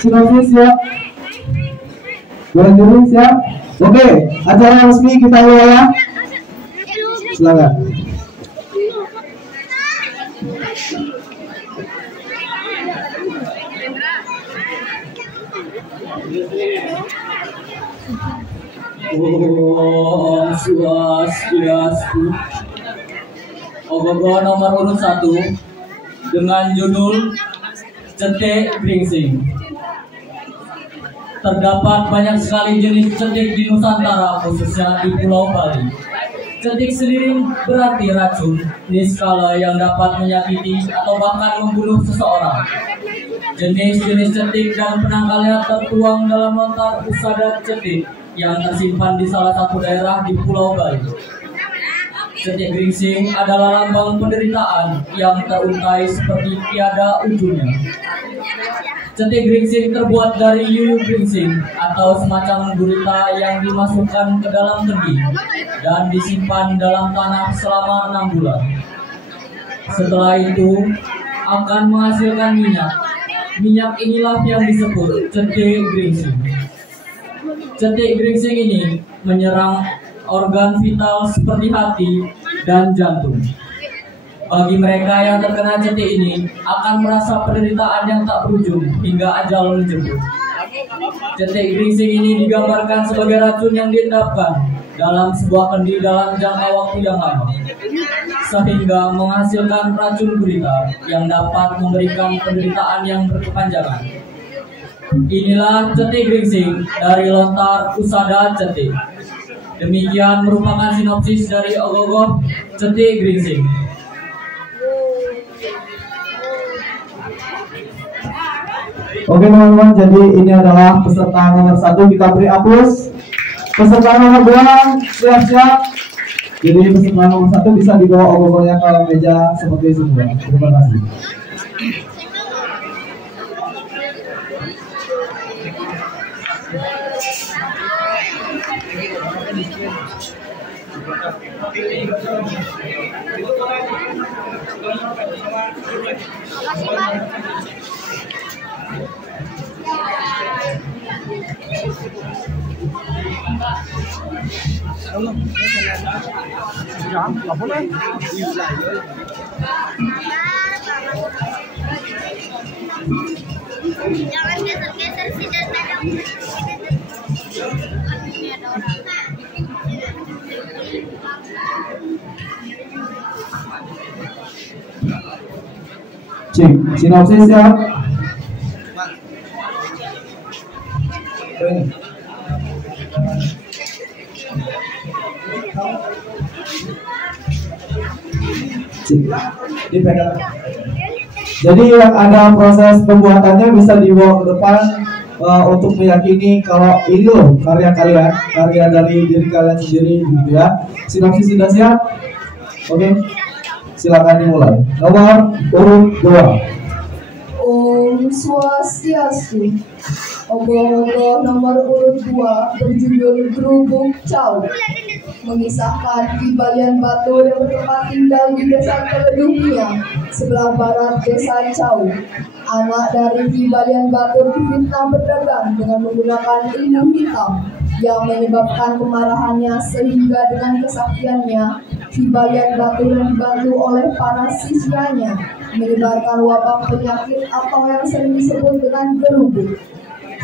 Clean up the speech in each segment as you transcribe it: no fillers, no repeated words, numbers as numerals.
sinopsis siap, Dewan juri siap. Oke, acara resmi kita mulai ya. Silakan. Om Swastiastu. Ogoh nomor urut 1 dengan judul Cetek Gringsing. Terdapat banyak sekali jenis cetek di Nusantara, khususnya di Pulau Bali. Cetek sendiri berarti racun, niskala yang dapat menyakiti atau bahkan membunuh seseorang. Jenis-jenis cetek dan penangkalnya tertuang dalam lontar pusada cetek yang tersimpan di salah satu daerah di Pulau Bali. Cetek Gringsing adalah lambang penderitaan yang teruntai seperti tiada ujungnya. Cetek Gringsing terbuat dari yuyu gringsing atau semacam gurita yang dimasukkan ke dalam kendi dan disimpan dalam tanah selama 6 bulan. Setelah itu akan menghasilkan minyak. Minyak inilah yang disebut cetek Gringsing. Cetek Gringsing ini menyerang organ vital seperti hati dan jantung. Bagi mereka yang terkena cetek ini akan merasa penderitaan yang tak berujung hingga ajal menjemput. Cetek Gringsing ini digambarkan sebagai racun yang diendapkan dalam sebuah kendi dalam jangka waktu yang lama, sehingga menghasilkan racun gurita yang dapat memberikan penderitaan yang berkepanjangan. Inilah cetek Gringsing dari lontar pusada cetek. Demikian merupakan sinopsis dari Ogoh Cetek Gringsing. Oke teman-teman, jadi ini adalah peserta nomor 1, kita beri aplaus. Peserta nomor 2 siap-siap. Jadi peserta nomor 1 bisa dibawa ogoh-ogohnya ke meja seperti semua. Terima kasih. Jangan geser-geser sih dan ada orang. Cik, sinopsis ya. Jadi yang ada proses pembuatannya bisa dibawa ke depan untuk meyakini kalau ini loh karya kalian, karya dari diri kalian sendiri gitu ya. Sinopsis sudah siap? Oke, silakan dimulai. Nomor urut 2. Om Swastiastu. Ogoh-ogoh nomor urut 2 berjudul Gerubuk Cau, mengisahkan Kibalian Batu yang bertempat tinggal di desa Keledungnya sebelah barat desa Cau. Anak dari Kibalian Batu difitnah berdagang dengan menggunakan ilmu hitam yang menyebabkan kemarahannya, sehingga dengan kesaktiannya Kibalian Batu yang dibantu oleh para siswanya menyebarkan wabah penyakit atau yang sering disebut dengan gerubuk.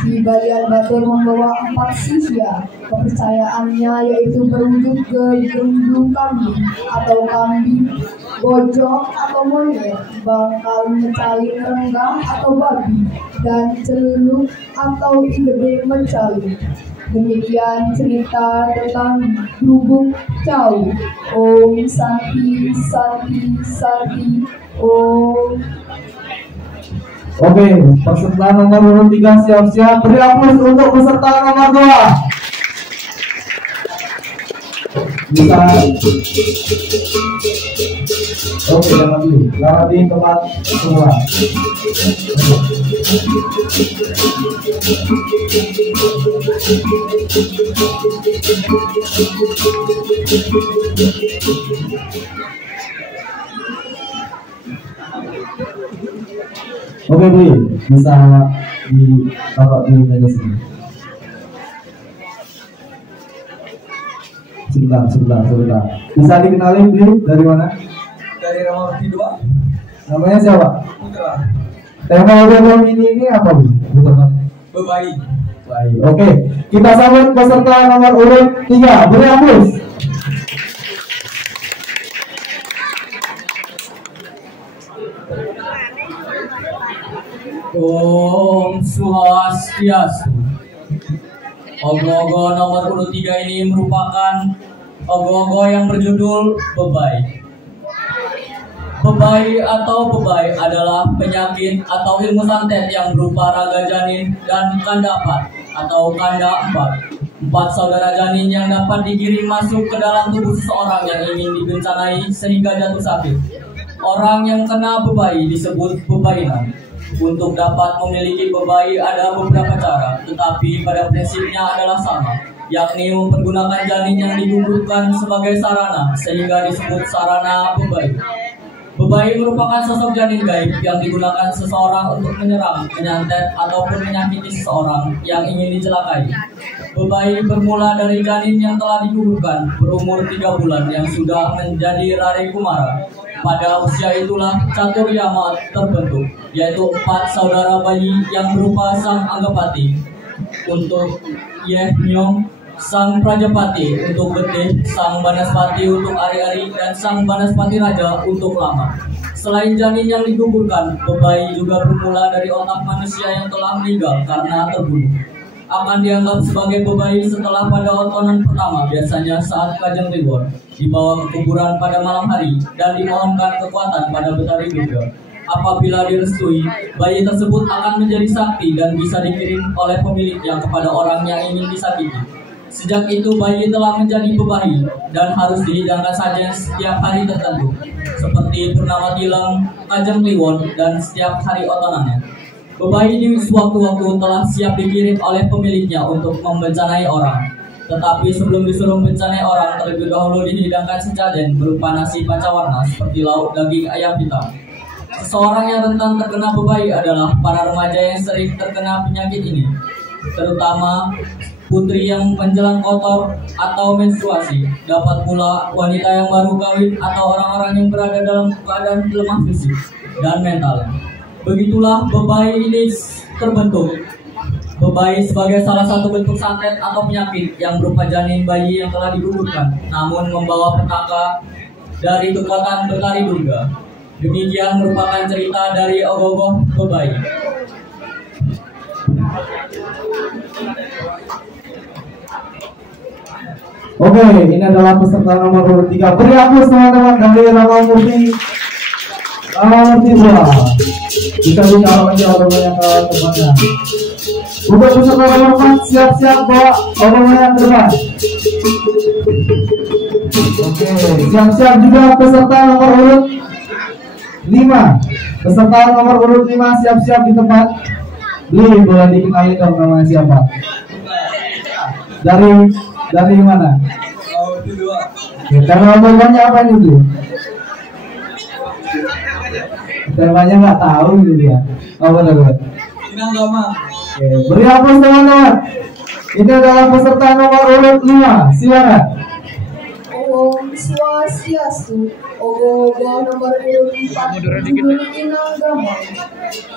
Kibalian Batu membawa 4 siswa. Kepercayaannya yaitu berwujud gerundung kambing atau kambing, bojong atau monyet, bangkal mencali renggang atau babi, dan celuluk atau igede mencali. Demikian cerita tentang Gerubuk Cau. Om Santi Santi Santi Om. Oke, peserta nomor 3 siap-siap. Beri aplaus untuk peserta nomor 2. Bisa. Oke, jangan dulu. Lama di tempat semua. Oke Bli, bisa ditaruh di meja sini. Sebentar. Bisa dikenalin Bli, dari mana? Dari nomor 2. Namanya siapa? Putra. Tema webinar ini apa Bli? Bebaik. Baik, oke. Kita sambut peserta nomor urut 3. Beri aplaus. Om Swastiastu. Ogo-ogo nomor urut 3 ini merupakan ogo-ogo yang berjudul bebai. Bebai atau bebai adalah penyakit atau ilmu santet yang berupa raga janin dan kanda 4 atau kanda 4. 4 saudara janin yang dapat digiring masuk ke dalam tubuh seseorang yang ingin dibencanai sehingga jatuh sakit. Orang yang kena bebai disebut bebainan. Untuk dapat memiliki bebai ada beberapa cara, tetapi pada prinsipnya adalah sama, yakni mempergunakan janin yang digugurkan sebagai sarana, sehingga disebut sarana bebai. Bebai merupakan sosok janin gaib yang digunakan seseorang untuk menyerang, menyantet, ataupun menyakiti seseorang yang ingin dicelakai. Bebai bermula dari janin yang telah digugurkan berumur 3 bulan yang sudah menjadi Rari Kumara. Pada usia itulah catur Yama terbentuk, yaitu 4 saudara bayi yang berupa sang Anggapati untuk Yehnyong, sang Prajapati untuk Getih, sang Banaspati untuk Ari-Ari, dan sang Banaspati Raja untuk Lama. Selain janin yang digugurkan, bebai juga bermula dari otak manusia yang telah meninggal karena terbunuh. Akan dianggap sebagai bebai setelah pada otonan pertama, biasanya saat Kajang Kliwon, dibawa ke kuburan pada malam hari dan dimohonkan kekuatan pada Betari Durga. Apabila direstui, bayi tersebut akan menjadi sakti dan bisa dikirim oleh pemiliknya kepada orang yang ingin disakiti. Sejak itu bayi telah menjadi bebai dan harus dihidangkan saja setiap hari tertentu, seperti Purnama Tilang, Kajang Kliwon, dan setiap hari otonannya. Bebai di sewaktu-waktu telah siap dikirim oleh pemiliknya untuk membencanai orang. Tetapi sebelum disuruh membencanai orang, terlebih dahulu dihidangkan sesajen berupa nasi pancawarna seperti lauk daging ayam hitam. Seseorang yang rentan terkena bebai adalah para remaja yang sering terkena penyakit ini, terutama putri yang menjelang kotor atau menstruasi, dapat pula wanita yang baru kawin atau orang-orang yang berada dalam keadaan lemah fisik dan mental. Begitulah bebai ini terbentuk. Bebai sebagai salah satu bentuk santet atau penyakit yang berupa janin bayi yang telah digugurkan, namun membawa petaka dari kekuatan Betari Durga. Demikian merupakan cerita dari ogoh-ogoh bebai. Oke, ini adalah peserta nomor urut 3. Beri aplaus teman-teman dari Ramamurti 2. Bisa ditaruh aja orangnya ke temannya. Untuk peserta nomor 4, siap-siap bawa orangnya ke depan. Oke, siap-siap juga peserta nomor urut 5. Peserta nomor urut 5 siap-siap di tempat. Beli, boleh dikenali dong namanya siapa? Dari mana? Oke, tema namanya apa nih Beli? Temanya nggak tahu gitu ya. Oh benar. Inanggama. Oke, beri aplaus teman-teman. Ini adalah peserta nomor urut 5. Silakan. Om Swastiastu. Ogo-ogo nomor urut 4 berjudul Inanggamang.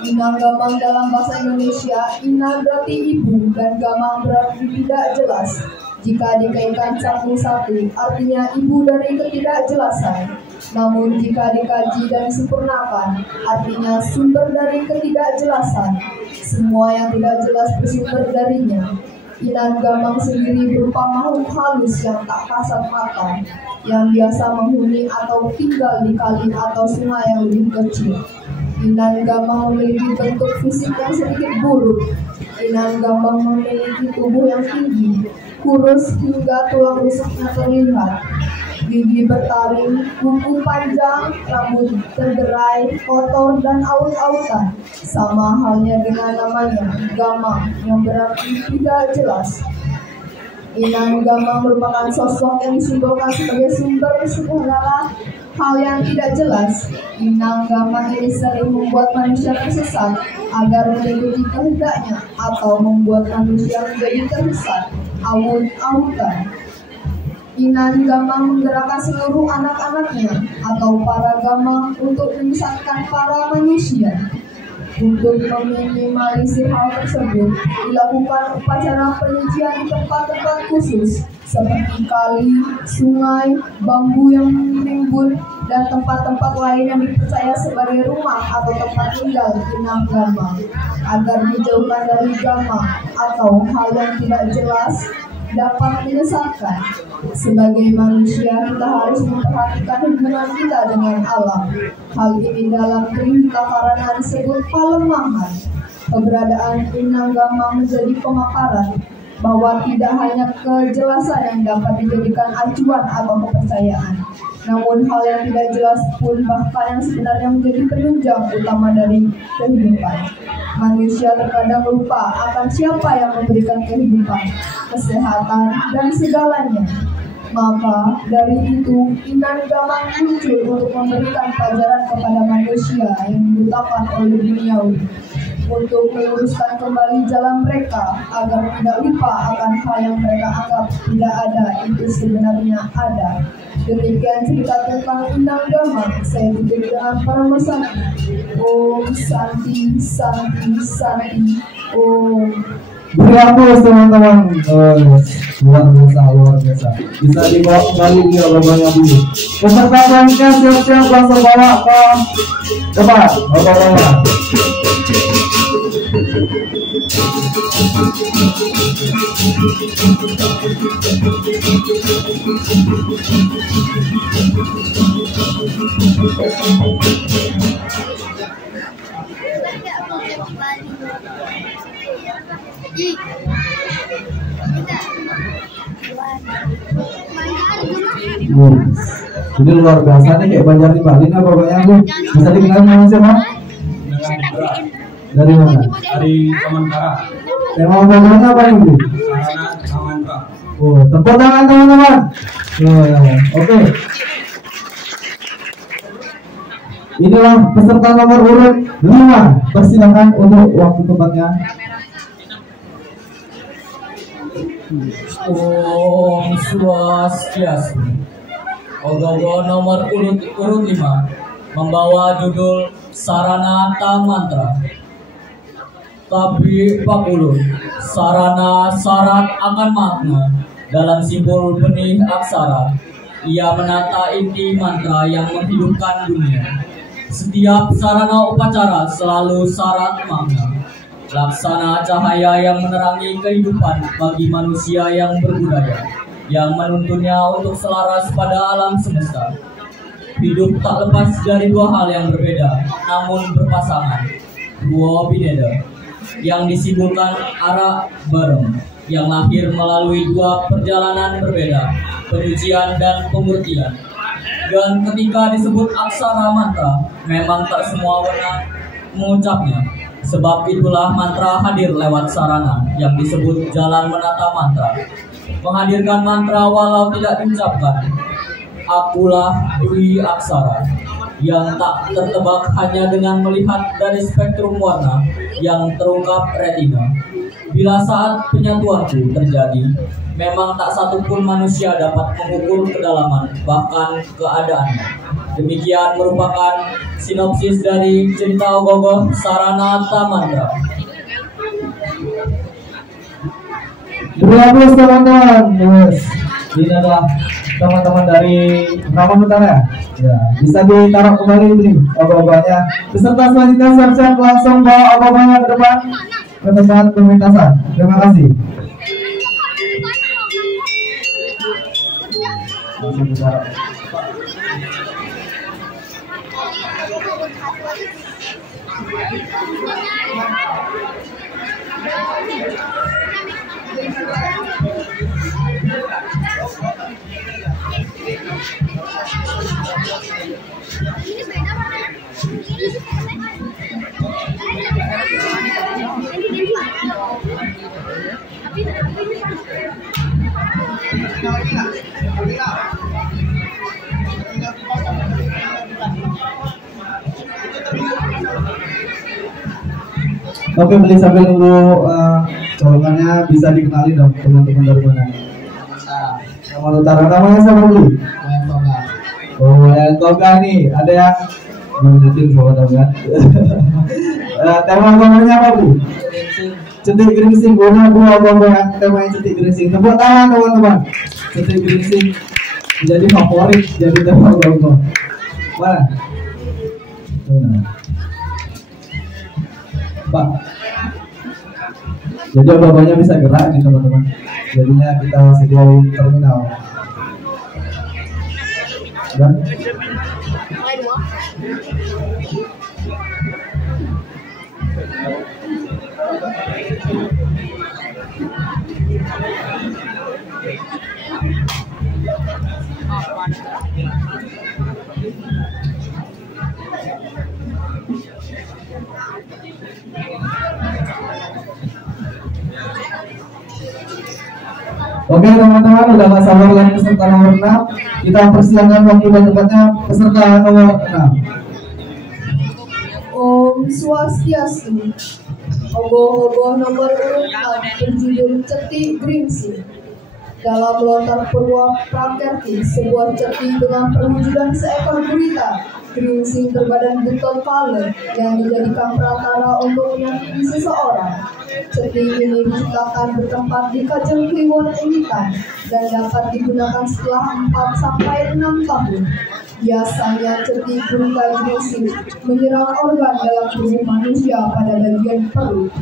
Inanggamang dalam bahasa Indonesia, Ina berarti ibu dan gamang berarti tidak jelas. Jika dikaitkan satu-satu, artinya ibu dari ketidakjelasan. Namun jika dikaji dan disempurnakan, artinya sumber dari ketidakjelasan. Semua yang tidak jelas bersumber darinya. Inanggamang sendiri berupa makhluk halus yang tak kasat mata, yang biasa menghuni atau tinggal di kali atau sungai yang lebih kecil. Inanggamang memiliki bentuk fisik yang sedikit buruk. Inanggamang memiliki tubuh yang tinggi, kurus hingga tulang rusuknya terlihat. Gigi bertaring, kuku panjang, rambut tergerai, kotor dan aut-autan. Sama halnya dengan namanya, gamang, yang berarti tidak jelas. Inanggamang merupakan sosok yang disimbolkan sebagai sumber segala hal yang tidak jelas. Inanggama ini sering membuat manusia tersesat agar mengikuti kehendaknya atau membuat manusia menjadi tersesat awut-awutan. Inanggama menggerakkan seluruh anak-anaknya atau para gama untuk menyesatkan para manusia. Untuk meminimalisir hal tersebut, dilakukan upacara penyucian di tempat-tempat khusus seperti kali, sungai, bambu yang menimbun, dan tempat-tempat lain yang dipercaya sebagai rumah atau tempat tinggal inanggama, agar dijauhkan dari gama atau hal yang tidak jelas dapat menyesatkan. Sebagai manusia, kita harus memperhatikan hubungan kita dengan alam. Hal ini dalam Trihita Karana disebut palemahan. Keberadaan inanggama menjadi pemaparan bahwa tidak hanya kejelasan yang dapat dijadikan acuan atau kepercayaan, namun hal yang tidak jelas pun bahkan yang sebenarnya menjadi penunjang utama dari kehidupan. Manusia terkadang lupa akan siapa yang memberikan kehidupan, kesehatan, dan segalanya. Maka dari itu, inanggama muncul untuk memberikan pelajaran kepada manusia yang dibutakan oleh duniawi, untuk meluruskan kembali jalan mereka agar tidak lupa akan hal yang mereka anggap tidak ada itu sebenarnya ada. Demikian cerita tentang inanggama. Saya tutup dengan permesan Om Santi Santi Santi Om. Beri aplaus teman-teman. Luar biasa. Bisa dibawa kembali di lubangnya dulu. Peserta selanjutnya siap-siap langsung bawa ke depan. Bawa. Ini luar biasa nih, kayak Banjar di Bali nih pokoknya tuh. Bisa dikenalin nama siapa? Dari mana? Dari Kemenpora. Tema programnya apa nih? Sarana Tamantra. Oh, tepuk tangan teman-teman. Oke. Inilah peserta nomor urut 5. Persilakan untuk waktu tempatnya. Om Swastiastu. Ogogo nomor urut 5 membawa judul Sarana Tamantra. Tapi Pak Ulun, sarana syarat akan makna dalam simbol benih aksara. Ia menata inti mantra yang menghidupkan dunia. Setiap sarana upacara selalu syarat makna. Laksana cahaya yang menerangi kehidupan bagi manusia yang berbudaya, yang menuntunnya untuk selaras pada alam semesta. Hidup tak lepas dari dua hal yang berbeda, namun berpasangan. Dua bineda, yang disimbolkan arah bareng, yang lahir melalui dua perjalanan berbeda, penyucian dan pemurtian. Dan ketika disebut aksara mantra, memang tak semua wewenang mengucapnya. Sebab itulah mantra hadir lewat sarana yang disebut jalan menata mantra. Menghadirkan mantra walau tidak diucapkan. Akulah Dwi Aksara yang tak tertebak hanya dengan melihat dari spektrum warna yang terungkap retina. Bila saat penyatuanku terjadi, memang tak satupun manusia dapat mengukur kedalaman bahkan keadaannya. Demikian merupakan sinopsis dari cerita Ogogo Sarana Tamantra. Beri aplaus teman-teman. Yes. Ini adalah teman-teman dari Raman Utara. Ya, bisa ditaruh kembali ini ogoh-ogohnya. Peserta selanjutnya siap-siap langsung bawa ogoh-ogohnya ke depan ke tempat pementasan. Terima kasih. Langsung ditaruh. Oke, beli sambil nunggu colokannya, bisa dikenali dong teman-teman dari mana? Taman Utara, namanya siapa beli? Oh, yang toga nih, ada yang menunjukin sobat kan? Tema namanya apa bu? Cetik geringsing, guna ya temanya cetik geringsing. Tepuk tangan teman-teman. Cetik geringsing jadi favorit, jadi tema gua. Mana? Pak. Jadi bapaknya bisa gerak nih teman-teman. Jadinya kita sediain terminal. Dan oke teman-teman, udah gak sabar lagi peserta nomor 6. Kita persilakan waktu dan tempatnya peserta nomor 6. Om Swastiastu. Ogoh-ogoh nomor 4 berjudul Cetik Geringsing. Dalam lontar purwa prakerti, sebuah cetik dengan perwujudan seekor gurita geringsing berbadan beton pale yang dijadikan perantara untuk menyakiti seseorang. Cetik ini diciptakan bertempat di Kajang Kliwon Editan dan dapat digunakan setelah 4 sampai 6 tahun. Biasanya cetik gurita geringsing menyerang organ dalam tubuh manusia pada bagian perut.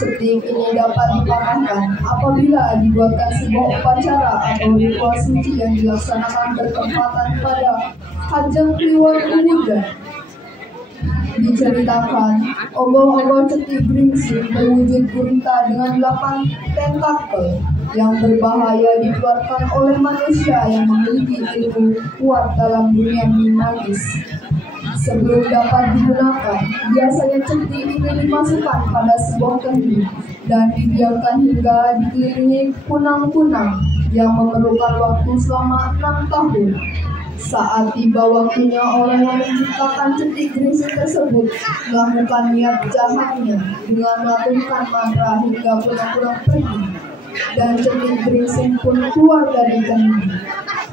Cetik ini dapat dipatahkan apabila dibuatkan sebuah upacara atau ritual suci yang dilaksanakan bertepatan pada Kajang Kliwon Editan. Diceritakan, ogoh-ogoh cetik geringsing berwujud gurita dengan 8 tentakel yang berbahaya dikeluarkan oleh manusia yang memiliki ilmu kuat dalam dunia magis. Sebelum dapat digunakan, biasanya cetik ini dimasukkan pada sebuah kendi dan didiamkan hingga dikelilingi kunang-kunang yang memerlukan waktu selama 6 tahun. Saat tiba waktunya, orang yang menciptakan cetik geringsing tersebut melakukan niat jahatnya dengan melakukan mantra hingga kunang-kunang pergi dan cetik geringsing pun keluar dari kendi.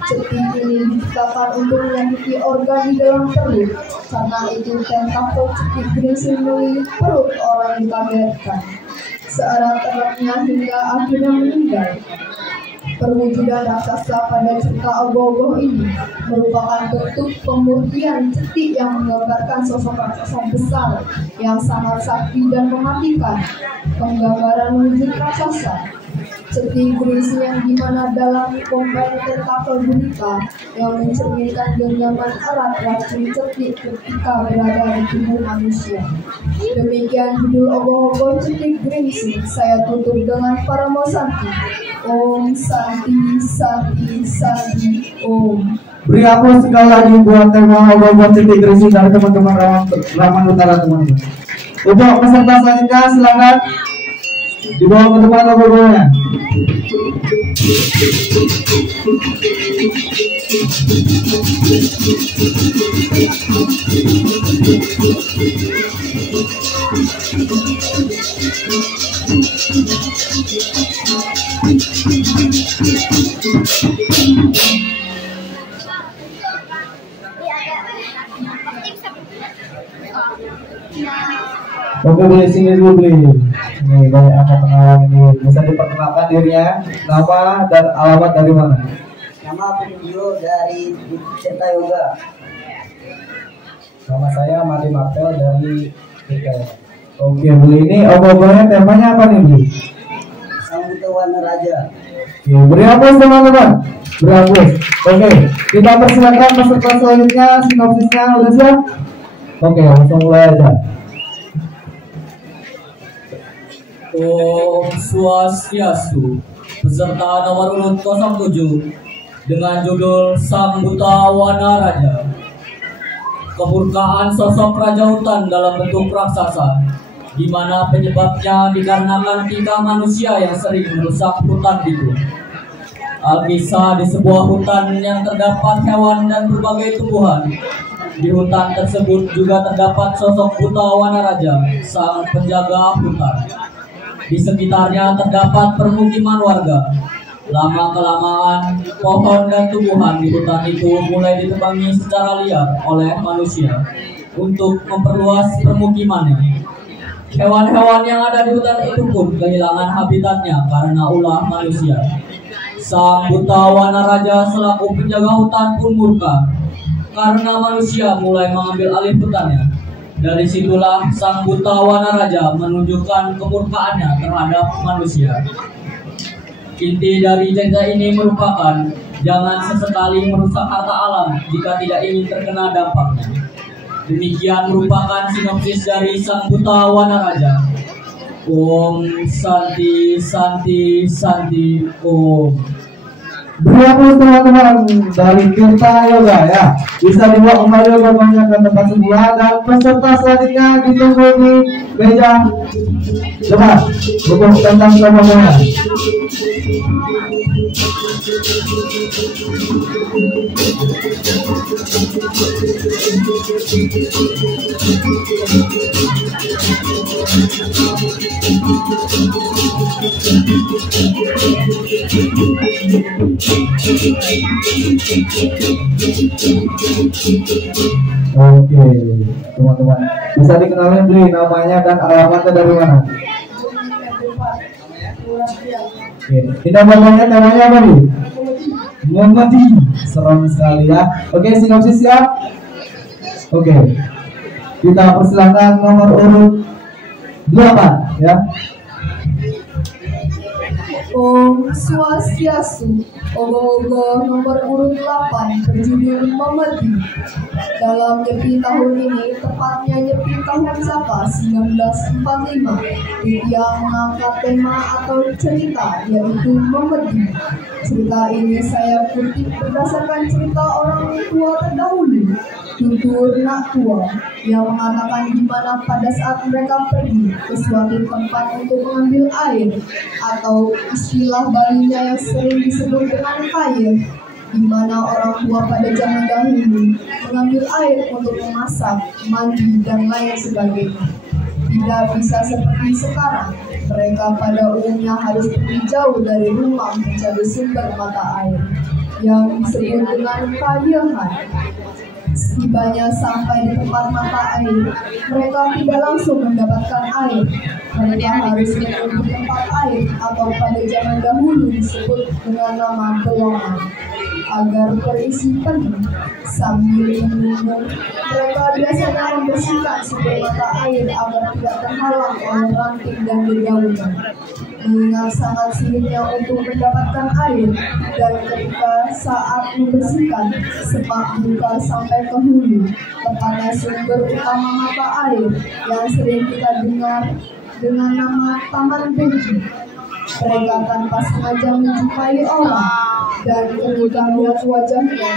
Cetik ini diciptakan untuk menyakiti organ di dalam perut. Karena itu tentakel cetik geringsing melilit perut orang yang dikagetkan seerat-eratnya hingga akhirnya meninggal. Perwujudan raksasa pada cerita ogoh-ogoh ini merupakan bentuk pemurtian cetik yang menggambarkan sosok raksasa besar yang sangat sakti dan mematikan. Penggambaran wujud raksasa cetik geringsing yang dimana dalam combine tentakel gurita yang mencerminkan genggaman erat racun cetik ketika berada di tubuh manusia. Demikian judul ogoh-ogoh cetik geringsing. Saya tutup dengan Paramo Santi. Om Santi Santi Santi Om. beri aplaus sekali lagi buat tema ogoh-ogoh cetik geringsing dari teman-teman Raman Utara teman-teman. Untuk peserta selanjutnya silakan dibawa ke depan ogoh-ogohnya. Oke, beli sini dulu beli. Nih banyak apa kenalan ini. Bisa diperkenalkan dirinya, nama dan alamat dari mana? Nama Pinjo dari Cita Yoga. Nama saya Madi Martel dari DKI. Oke, beli ini ogoh-ogohnya temanya apa nih beli? Sambuta Wana Raja. Oke, beri aplaus teman-teman. Beri aplaus. Oke, kita persilakan peserta selanjutnya, sinopsisnya udah siap? Oke, langsung mulai aja. Om Swastiastu. Peserta nomor urut 07 dengan judul Sambuta Wana Raja. Kemurkaan sosok raja hutan dalam bentuk raksasa, di mana penyebabnya dikarenakan tingkah manusia yang sering merusak hutan itu. Alkisah di sebuah hutan yang terdapat hewan dan berbagai tumbuhan. Di hutan tersebut juga terdapat sosok Buta Wanaraja, sang penjaga hutan. Di sekitarnya terdapat permukiman warga. Lama-kelamaan, pohon dan tumbuhan di hutan itu mulai ditebangi secara liar oleh manusia untuk memperluas permukimannya. Hewan-hewan yang ada di hutan itu pun kehilangan habitatnya karena ulah manusia. Sang Buta Wanaraja selaku penjaga hutan pun murka karena manusia mulai mengambil alih hutannya. Dari situlah sang Buta Wanaraja menunjukkan kemurkaannya terhadap manusia. Inti dari cerita ini merupakan jangan sesekali merusak harta alam jika tidak ingin terkena dampaknya. Demikian merupakan sinopsis dari sang Buta Wanaraja. Om Santi Santi Santi Om. Berapa teman-teman dari Tirta Yoga ya, bisa dibawa kembali rupanya ke tempat semula, dan peserta selanjutnya ditunggu di meja depan untuk tentang kelompoknya. Oke, teman-teman, bisa dikenalin dulu namanya dan alamatnya dari mana? Oke, ini namanya apa nih? Muhammadi, seram sekali ya. Oke, sinopsis ya. Oke, kita persilahkan nomor urut 8 ya. Om Swastiastu. Ogoh-ogoh nomor urut 8 berjudul Muhammadi. Dalam Nyepi tahun ini, tepatnya Nyepi tahun Saka 1945, Ditya mengangkat tema atau cerita yaitu Muhammadi. Cerita ini saya kutip berdasarkan cerita orang tua terdahulu, tutur nak tua, yang mengatakan di mana pada saat mereka pergi ke suatu tempat untuk mengambil air, atau istilah Balinya yang sering disebut dengan kair, di mana orang tua pada zaman dahulu mengambil air untuk memasak, mandi, dan lain sebagainya. Tidak bisa seperti sekarang, mereka pada umumnya harus pergi jauh dari rumah mencari sumber mata air yang disebut dengan kayahan. Setibanya sampai di tempat mata air, mereka tidak langsung mendapatkan air. Mereka harus menunggu tempat air atau pada zaman dahulu disebut dengan nama belongan agar terisi penuh. Sambil menunggu, mereka biasanya membersihkan sumber mata air agar tidak terhalang oleh ranting dan dedaunan. Mengingat sangat sulitnya untuk mendapatkan air, dan ketika saat membersihkan semak buka sampai ke hulu, tepatnya sumber utama mata air yang sering kita dengar dengan nama Taman Benci. Mereka tanpa sengaja menjumpai orang, dan ketika melihat wajahnya,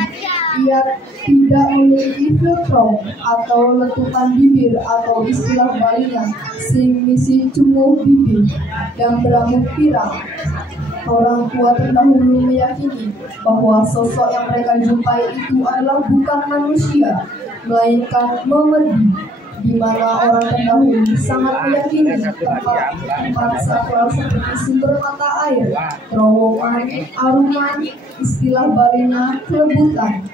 ia tidak memiliki filtrum atau letupan bibir atau istilah Balinya sing misi cumuh bibir dan berambut pirang. Orang tua terdahulu meyakini bahwa sosok yang mereka jumpai itu adalah bukan manusia, melainkan Muhammadi, di mana orang terdahulu sangat meyakini tempat sakral seperti sumber mata air, terowongan, arungan, istilah Balinya kelebutan,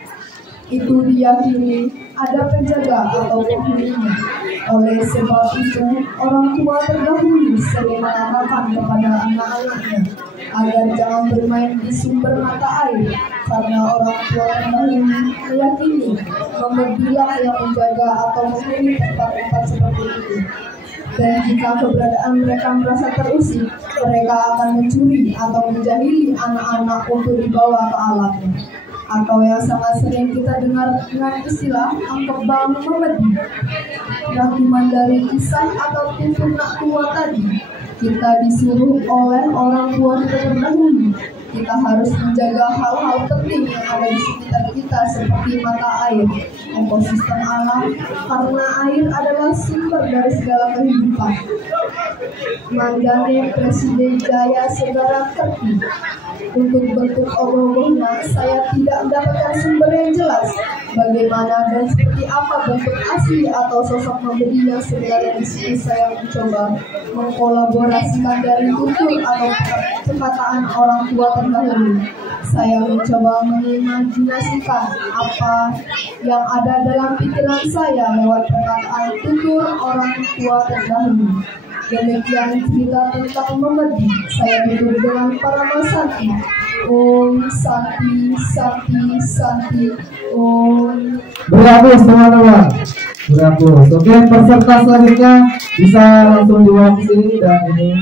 itu diyakini ada penjaga atau penghuninya. Oleh sebab itu, orang tua terdahulu sering mengatakan kepada anak-anaknya agar jangan bermain di sumber mata air, karena orang tua terdahulu meyakini Muhammadilah yang menjaga atau menghuni tempat-tempat seperti itu. Dan jika keberadaan mereka merasa terusik, mereka akan mencuri atau menjahili anak-anak untuk dibawa ke alamnya. Atau yang sangat sering kita dengar dengan istilah angkep bang Muhammadi. Rangkuman dari kisah atau tutur nak tua tadi, kita disuruh oleh orang tua kita terdahulu. Kita harus menjaga hal-hal penting yang ada di sekitar kita seperti mata air, ekosistem alam, karena air adalah sumber dari segala kehidupan. Mandane Presiden Jaya Segara Kerti. Untuk bentuk ogoh-ogohnya saya tidak mendapatkan sumber yang jelas, Bagaimana dan seperti apa bentuk asli atau sosok memberi yang sebenarnya di sini saya mencoba mengkolaborasikan dari tutur atau perkataan orang tua terdahulu. Saya mencoba mengimajinasikan apa yang ada dalam pikiran saya lewat perkataan tutur orang tua terdahulu. Demikian cerita tentang Memedi. Saya duduk dengan para Santi. Om Santi, Santi, Santi, Om. Berhapus teman-teman. Berhapus. Oke, peserta selanjutnya bisa langsung dibawa ke sini dan ini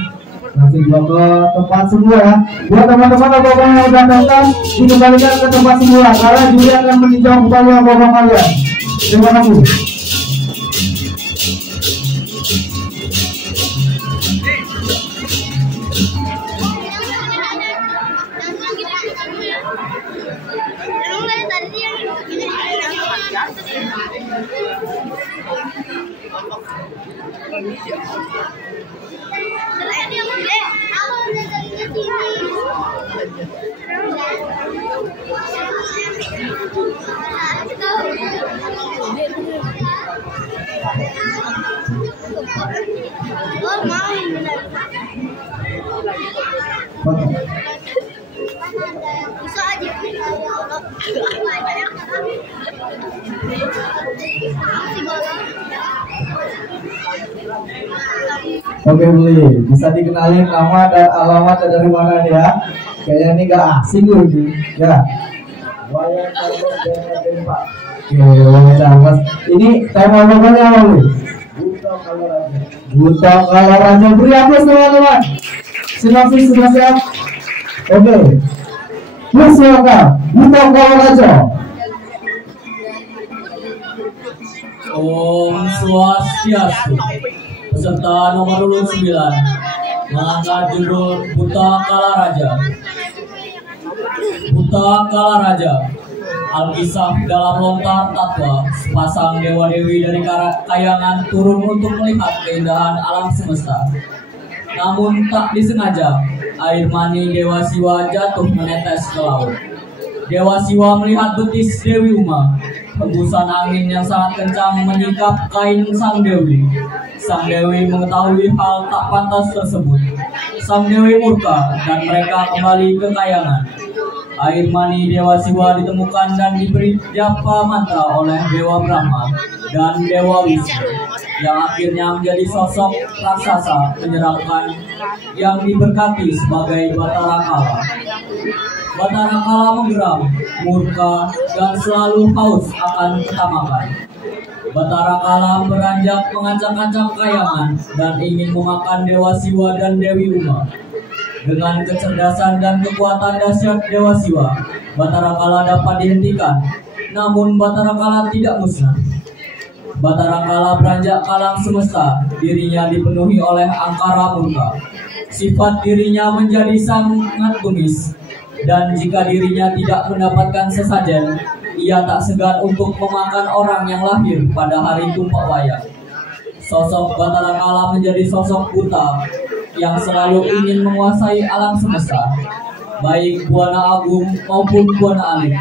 langsung dibawa ke tempat semua ya. Buat teman-teman abang-abang yang udah datang, dikembalikan ke tempat semua karena juri akan meninjau kembali abang-abang kalian. Terima kasih. Oke, Beli, bisa dikenalin nama dan alamat dari mana ya? Kayaknya ini gak asing loh ini, ya. Wayan Carlos dan Pak. Oke, Wayan Carlos. Ini tema namanya apa, Beli? Buta Kalaraja. Buta Kalaraja. Beri aplaus teman-teman. Sinopsis sudah siap? Oke. Please welcome Buta Kalaraja. Om Swastiastu. Peserta nomor 9 mengangkat judul Buta Kalaraja. Buta Kalaraja, Alkisah dalam lontar tatwa, sepasang dewa-dewi dari kayangan turun untuk melihat keindahan alam semesta. Namun tak disengaja, air mani Dewa Siwa jatuh menetes ke laut. Dewa Siwa melihat betis Dewi Uma. Hembusan angin yang sangat kencang menyingkap kain sang dewi. Sang dewi mengetahui hal tak pantas tersebut. Sang dewi murka dan mereka kembali ke kayangan. Air mani Dewa Siwa ditemukan dan diberi japa mantra oleh Dewa Brahma dan Dewa Wisnu, yang akhirnya menjadi sosok raksasa menyeramkan yang diberkati sebagai Batara Kala. Batara Kala menggeram, murka, dan selalu haus akan ketamakan. Batara Kala beranjak mengacak-acak kayangan dan ingin memakan Dewa Siwa dan Dewi Uma. Dengan kecerdasan dan kekuatan dahsyat Dewa Siwa, Batara Kala dapat dihentikan. Namun Batara Kala tidak musnah. Batara Kala beranjak ke alam semesta, dirinya dipenuhi oleh angkara murka. Sifat dirinya menjadi sangat bengis, dan jika dirinya tidak mendapatkan sesajen, ia tak segan untuk memakan orang yang lahir pada hari Tumpak Wayang. Sosok Batara Kala menjadi sosok buta yang selalu ingin menguasai alam semesta, baik Buana Agung maupun Buana Alim.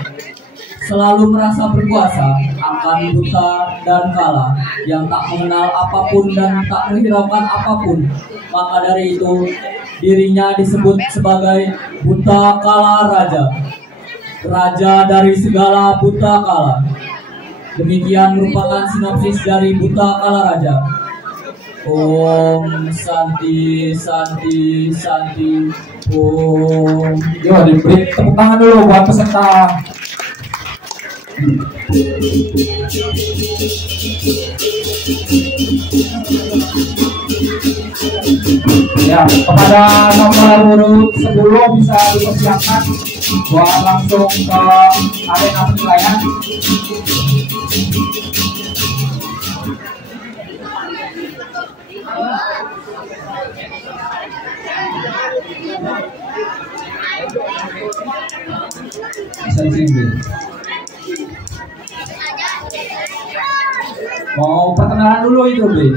Selalu merasa berkuasa akan buta dan kala yang tak mengenal apapun dan tak menghiraukan apapun. Maka dari itu dirinya disebut sebagai Buta Kala Raja, raja dari segala buta kala. Demikian merupakan sinopsis dari Buta Kala Raja. Om Santi, Santi, Santi, Om. Yo, diberi tepuk tangan dulu buat peserta. Ya, kepada nomor urut 10 bisa dipersiapkan buat langsung ke arena penilaian. Bisa disini. Mau perkenalan dulu itu, Bli.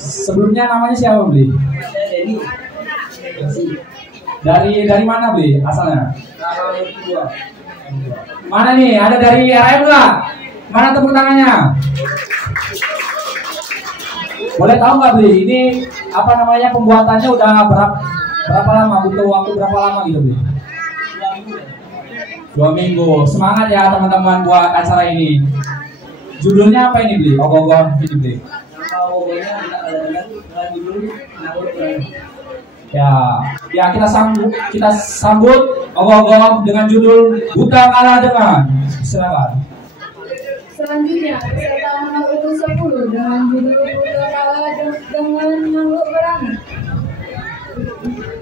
Sebelumnya namanya siapa, Bli? Denny. Dari mana, Bli? Asalnya? Mana nih? Ada dari RM nggak? Mana tepuk tangannya? Boleh tahu nggak Bli? Ini apa namanya pembuatannya udah berapa lama? Butuh waktu berapa lama gitu Bli? 2 minggu. Semangat ya teman-teman buat acara ini. Judulnya apa ini Bli? Ogoh-ogoh ini Bli. Ya kita sambut ogoh-ogoh dengan judul Buta Kalah Dengan. Silakan. Selanjutnya, peserta nomor urut 10 dengan judul Buta Kalah Dengan Makhluk Berani.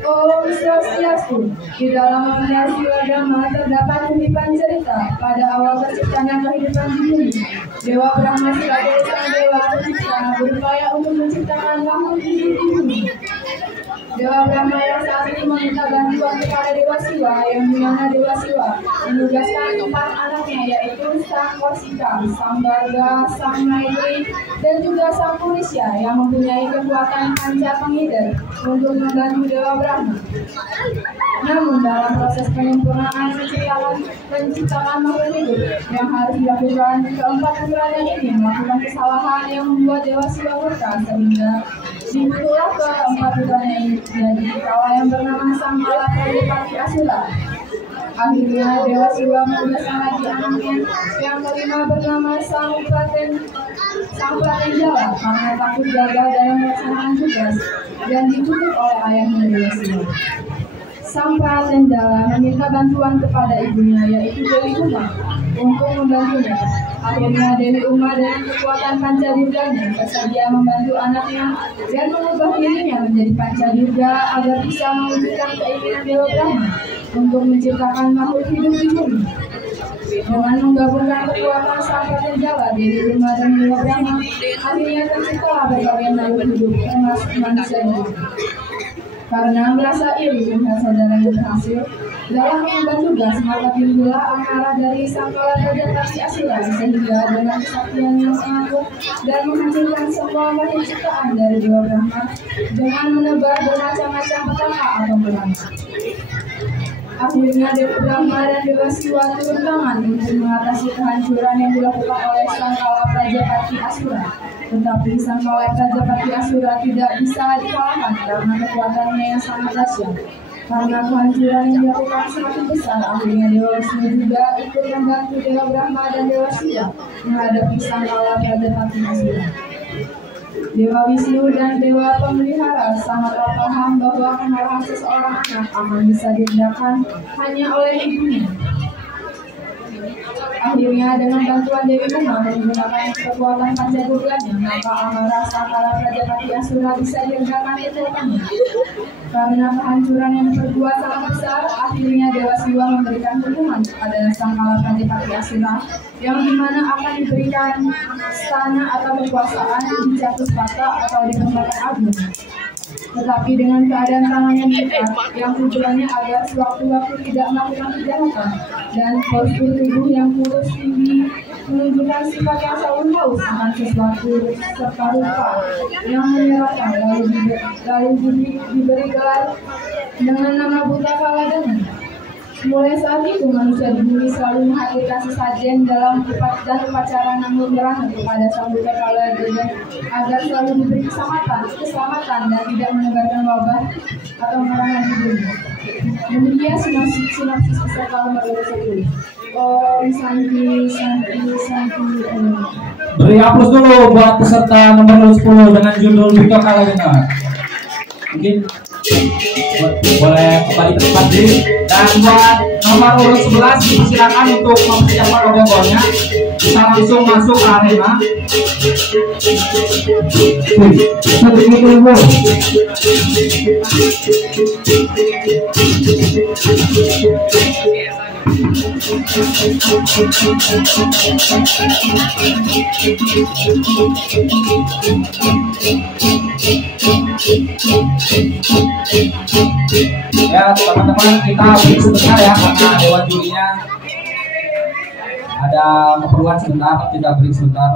Om Swastiastu. Di dalam fondasi agama terdapat kutipan cerita pada awal terciptanya kehidupan di bumi. Dewa Brahma sebagai sang dewa pencipta berupaya untuk menciptakan makhluk hidup di bumi. Dewa Brahma yang saat ini meminta bantuan kepada Dewa Siwa, yang dimana Dewa Siwa menugaskan 4 anaknya, yaitu Sang Korsika, Sang Barga, Sang Maitri, dan juga Sang Purisya yang mempunyai kekuatan panca penghider untuk membantu Dewa Brahma. Namun dalam proses penyempurnaan penciptaan makhluk hidup yang harus dilakukan, keempat putranya ini melakukan kesalahan yang membuat Dewa Siwa murka, sehingga dibutuhlah keempat putranya ini jadi kawa yang bernama Sang Kala Pradipati Asura. Akhirnya Dewa Siwa menugaskan lagi anaknya yang kelima bernama Sang Praten Jala karena takut gagal dalam melaksanakan tugas dan ditutup oleh ayahnya Dewa Siwa. Sang Praten Jala meminta bantuan kepada ibunya, yaitu Dewi Uma, untuk membantunya. Akhirnya Dewi Uma dengan kekuatan Pancadirganya bersedia membantu anaknya dan mengubah dirinya menjadi Pancadirga agar bisa mewujudkan keinginan Dewa Brahma untuk menciptakan makhluk hidup di bumi. Dengan menggabungkan kekuatan Sang Praten Jala, Dewi Uma dan Dewa Brahma, akhirnya terciptalah berbagai makhluk hidup termasuk manusia. Karena merasa iri melihat saudaranya berhasil dalam mengemban tugas, maka timbullah amarah dari Sang Kala Pradipati Asura, sehingga dengan kesaktian yang sangat kuat dan menghancurkan semua makhluk ciptaan dari Dewa Brahma dengan menebar bermacam-macam petaka atau melangkah. Akhirnya Dewa Brahma dan Dewa Siwa turun tangan untuk mengatasi kehancuran yang dilakukan oleh Sang Kala Pradipati Asura. Tetapi Sang Kala Pradipati Asura tidak bisa dikalahkan karena kekuatannya yang sangat dahsyat. Karena kehancuran yang dilakukan semakin besar, akhirnya Dewa Wisnu juga ikut membantu Dewa Brahma dan Dewa Siwa menghadapi Sang Kala Pradipati Asura. Dewa Wisnu dan Dewa Pemelihara sangatlah paham bahwa kemarahan seseorang anak akan bisa diredakan hanya oleh ibunya. Akhirnya dengan bantuan Dewi Uma menggunakan kekuatan Pancadirganya, maka amarah Sang Kala Pradipati Asura bisa diredakan kekuatannya. Karena kehancuran yang diperbuat sangat besar, akhirnya Dewa Siwa memberikan hukuman kepada Sang Kala Pradipati Asura, yang dimana akan diberikan istana atau kekuasaan di Catuspata atau di Perempatan Agung. Tetapi dengan keadaan tangannya dekat, yang tujuannya agar sewaktu-waktu tidak melakukan kejahatan, dan postur tubuh yang kurus tinggi menunjukkan sifat yang selalu haus akan sesuatu serta rupa yang menyeramkan, lalu diberi gelar dengan nama Buta Kalah Dengan. Mulai saat itu manusia di bumi selalu menghadirkan sesajen dalam upacara namun berana kepada Sang Buta Kalah Dengan agar selalu diberi keselamatan dan tidak menebarkan wabah atau merangan di bumi. Demikian sinopsis peserta nomor 10. Om Santi Santi Santi. Beri aplaus dulu buat peserta nomor 10 dengan judul Buta Kalah Dengan. Mungkin boleh kembali ke tempat diri, dan buat nomor urut 11 silakan untuk mempersiapkan logo-logonya, bisa langsung masuk ke arena. Ya teman-teman, kita break sebentar ya karena dewan jurinya ada keperluan sebentar, kita break sebentar.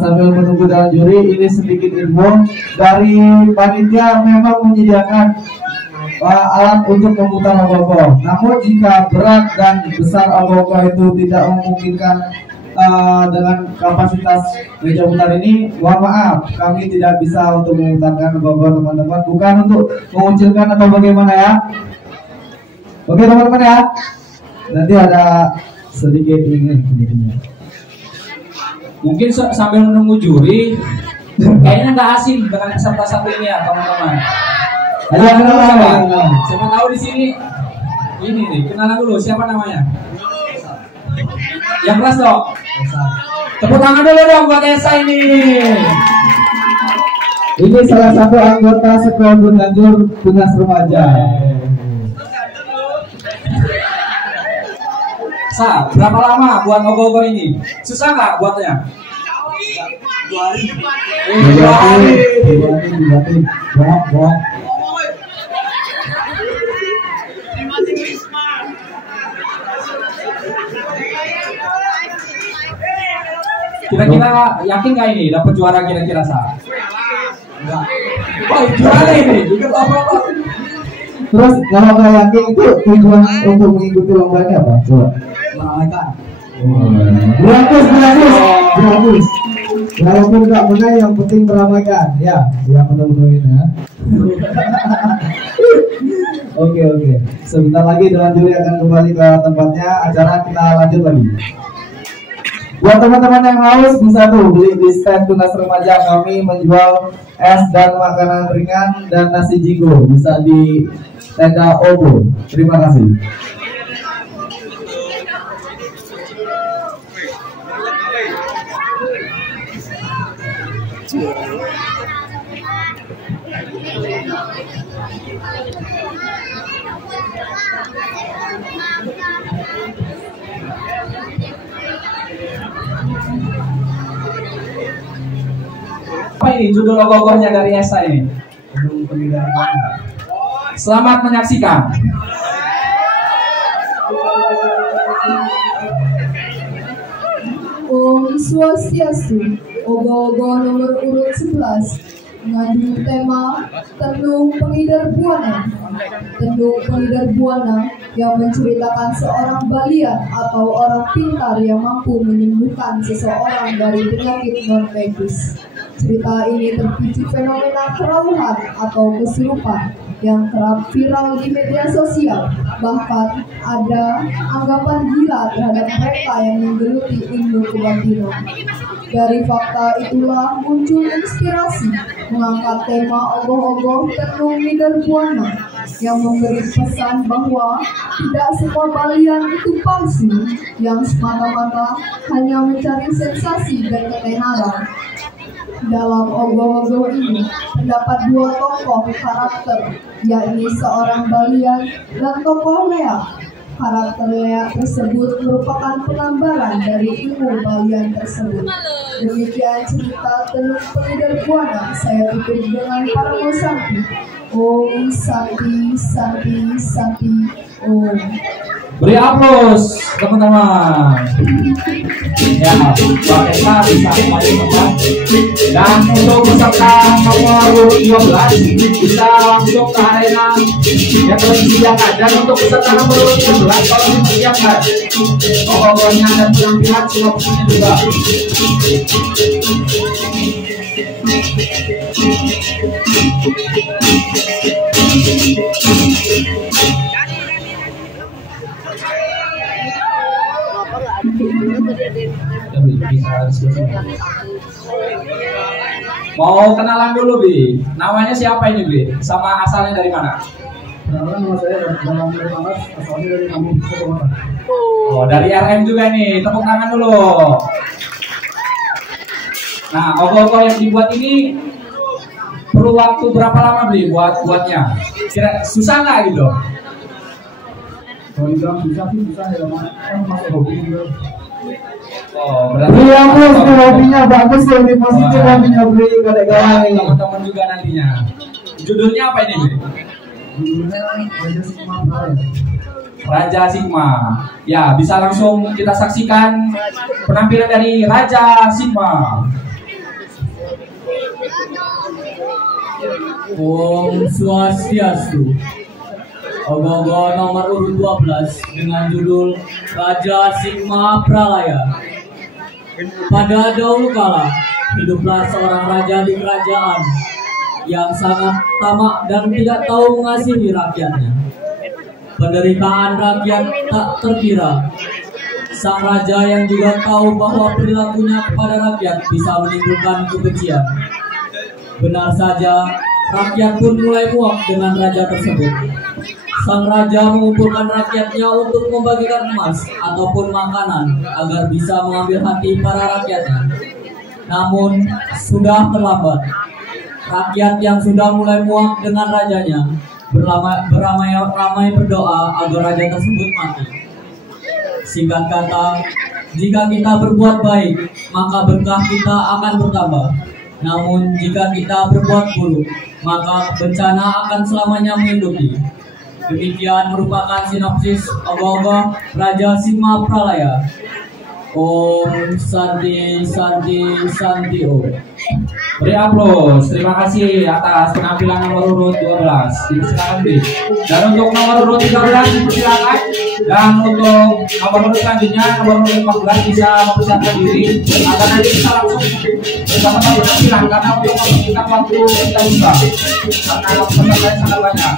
Sambil menunggu dewan juri, ini sedikit info dari panitia, memang menyediakan alat untuk memutar ogoh-ogoh. Namun jika berat dan besar ogoh-ogoh itu tidak memungkinkan dengan kapasitas meja putar ini, mohon maaf, kami tidak bisa untuk memutarkan ogoh-ogoh teman-teman, bukan untuk mengucilkan atau bagaimana ya. Oke teman-teman ya, nanti ada sedikit ini. Mungkin sambil menunggu juri, kayaknya nggak asing dengan peserta satu ini ya teman-teman. Ayo kenalan. Siapa tahu di sini ini nih, kenalan dulu siapa namanya? Yang kelas dong. Tepuk tangan dulu dong buat Esa ini. Ini salah satu anggota Sekolah Gunanjur Tunas Remaja. Sa, berapa lama buat ogoh-ogoh ini? Susah nggak buatnya? 2 hari. Kira-kira yakin nggak ini dapat juara kira-kira Sa? Enggak. Oh, juara ini juga apa-apa. Terus kalau nggak yakin itu tujuan untuk mengikuti lombanya apa? Coba. Meramaikan. Gratis. Walaupun nggak menang, yang penting meramaikan. Ya benar-benar ya. Oke. Sebentar lagi Dewan Juri akan kembali ke tempatnya. Acara kita lanjut lagi. Buat teman-teman yang haus bisa tuh beli di stand Tunas Remaja, kami menjual es dan makanan ringan dan nasi jigo, bisa di tenda Obo. Terima kasih. Apa ini judul ogoh-ogohnya dari Esa ini? Selamat menyaksikan. Om Swastiastu, ogoh-ogoh nomor urut 11 mengandung tema Tendung Pengidar Buana. Tendung Pengidar Buana yang menceritakan seorang balian atau orang pintar yang mampu menyembuhkan seseorang dari penyakit non-medis. Cerita ini terpicu fenomena kerauhan atau kesurupan yang kerap viral di media sosial. Bahkan ada anggapan gila terhadap mereka yang menggeluti ilmu kebatinan. Dari fakta itulah muncul inspirasi mengangkat tema ogoh-ogoh Tendung Pengidar Buana yang memberi pesan bahwa tidak semua balian itu palsu yang semata-mata hanya mencari sensasi dan ketenaran. Dalam ogoh-ogoh ini terdapat 2 tokoh karakter, yakni seorang balian dan tokoh Lea. Karakter Lea tersebut merupakan pengambaran dari ilmu balian tersebut. Demikian cerita Tendung Pengidar Buana. Saya tutup dengan Paramo Santi. Om Santi, Santi, Santi, Om. Beri aplaus teman-teman. Ya, Pak Esa bisa kembali tempat. Dan untuk peserta nomor 12 bisa langsung ke arena yang telah disediakan. Dan untuk peserta nomor 11 kalau disediakan ogoh-ogohnya dan penampilan sinopsisnya juga. Mau kenalan dulu Bi, namanya siapa ini Bi? Sama asalnya dari mana? Nama saya Bambang Bermangas, asalnya dari kampung Sekolah. Oh, dari RM juga nih, tepuk tangan dulu. Nah, ogoh-ogoh yang dibuat ini perlu waktu berapa lama Bi buatnya? Kira susah nggak gitu? Kalau dibilang susah sih susah ya, kan masuk hobi juga. Oh, berarti bagus nih hobinya, bagus ya, lebih positif hobinya beli kadang-kadang. Teman-teman juga nantinya. Judulnya apa ini Bi? Judulnya Raja Sigma Pralaya. Raja Sigma. Ya, bisa langsung kita saksikan penampilan dari Raja Sigma. Om Swastiastu. Ogoh-ogoh nomor urut 12 dengan judul Raja Sigma Pralaya. Pada dahulu kala, hiduplah seorang raja di kerajaan yang sangat tamak dan tidak tahu mengasihi rakyatnya. Penderitaan rakyat tak terkira. Sang raja yang juga tahu bahwa perilakunya kepada rakyat bisa menimbulkan kebencian. Benar saja, rakyat pun mulai muak dengan raja tersebut. Sang raja mengumpulkan rakyatnya untuk membagikan emas ataupun makanan agar bisa mengambil hati para rakyatnya. Namun, sudah terlambat. Rakyat yang sudah mulai muak dengan rajanya beramai-ramai berdoa agar raja tersebut mati. Singkat kata, jika kita berbuat baik, maka berkah kita akan bertambah. Namun jika kita berbuat buruk, maka bencana akan selamanya mengikuti. Demikian merupakan sinopsis ogoh-ogoh Raja Sima Pralaya. Om Santi Santi Santi Om. Beri aplaus. Terima kasih atas penampilan nomor urut 12. Dipersilakan B. Dan untuk nomor urut 13 dipersilakan. Dan untuk nomor urut selanjutnya nomor urut 14 bisa mempersiapkan diri agar nanti bisa langsung bersama-sama penampilan karena untuk mempersingkat waktu kita juga karena pesertanya sangat banyak.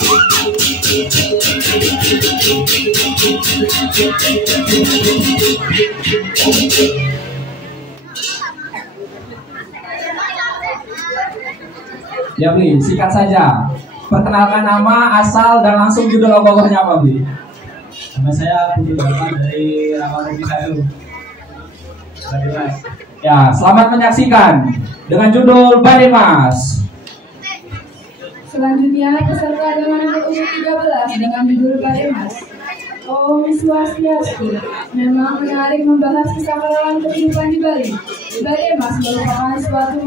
Ya Bli, singkat saja. Perkenalkan nama, asal, dan langsung judul ogoh-ogohnya apa Bli? Nama saya Budi Bapak dari Ramadhan Satu. Ya, selamat menyaksikan dengan judul Badai Mas. Selanjutnya peserta dengan nomor urut 13 dengan judul Badai Mas. Om Swastiastu. Memang menarik membahas kisah pahlawan kehidupan di Bali. Badai Mas merupakan suatu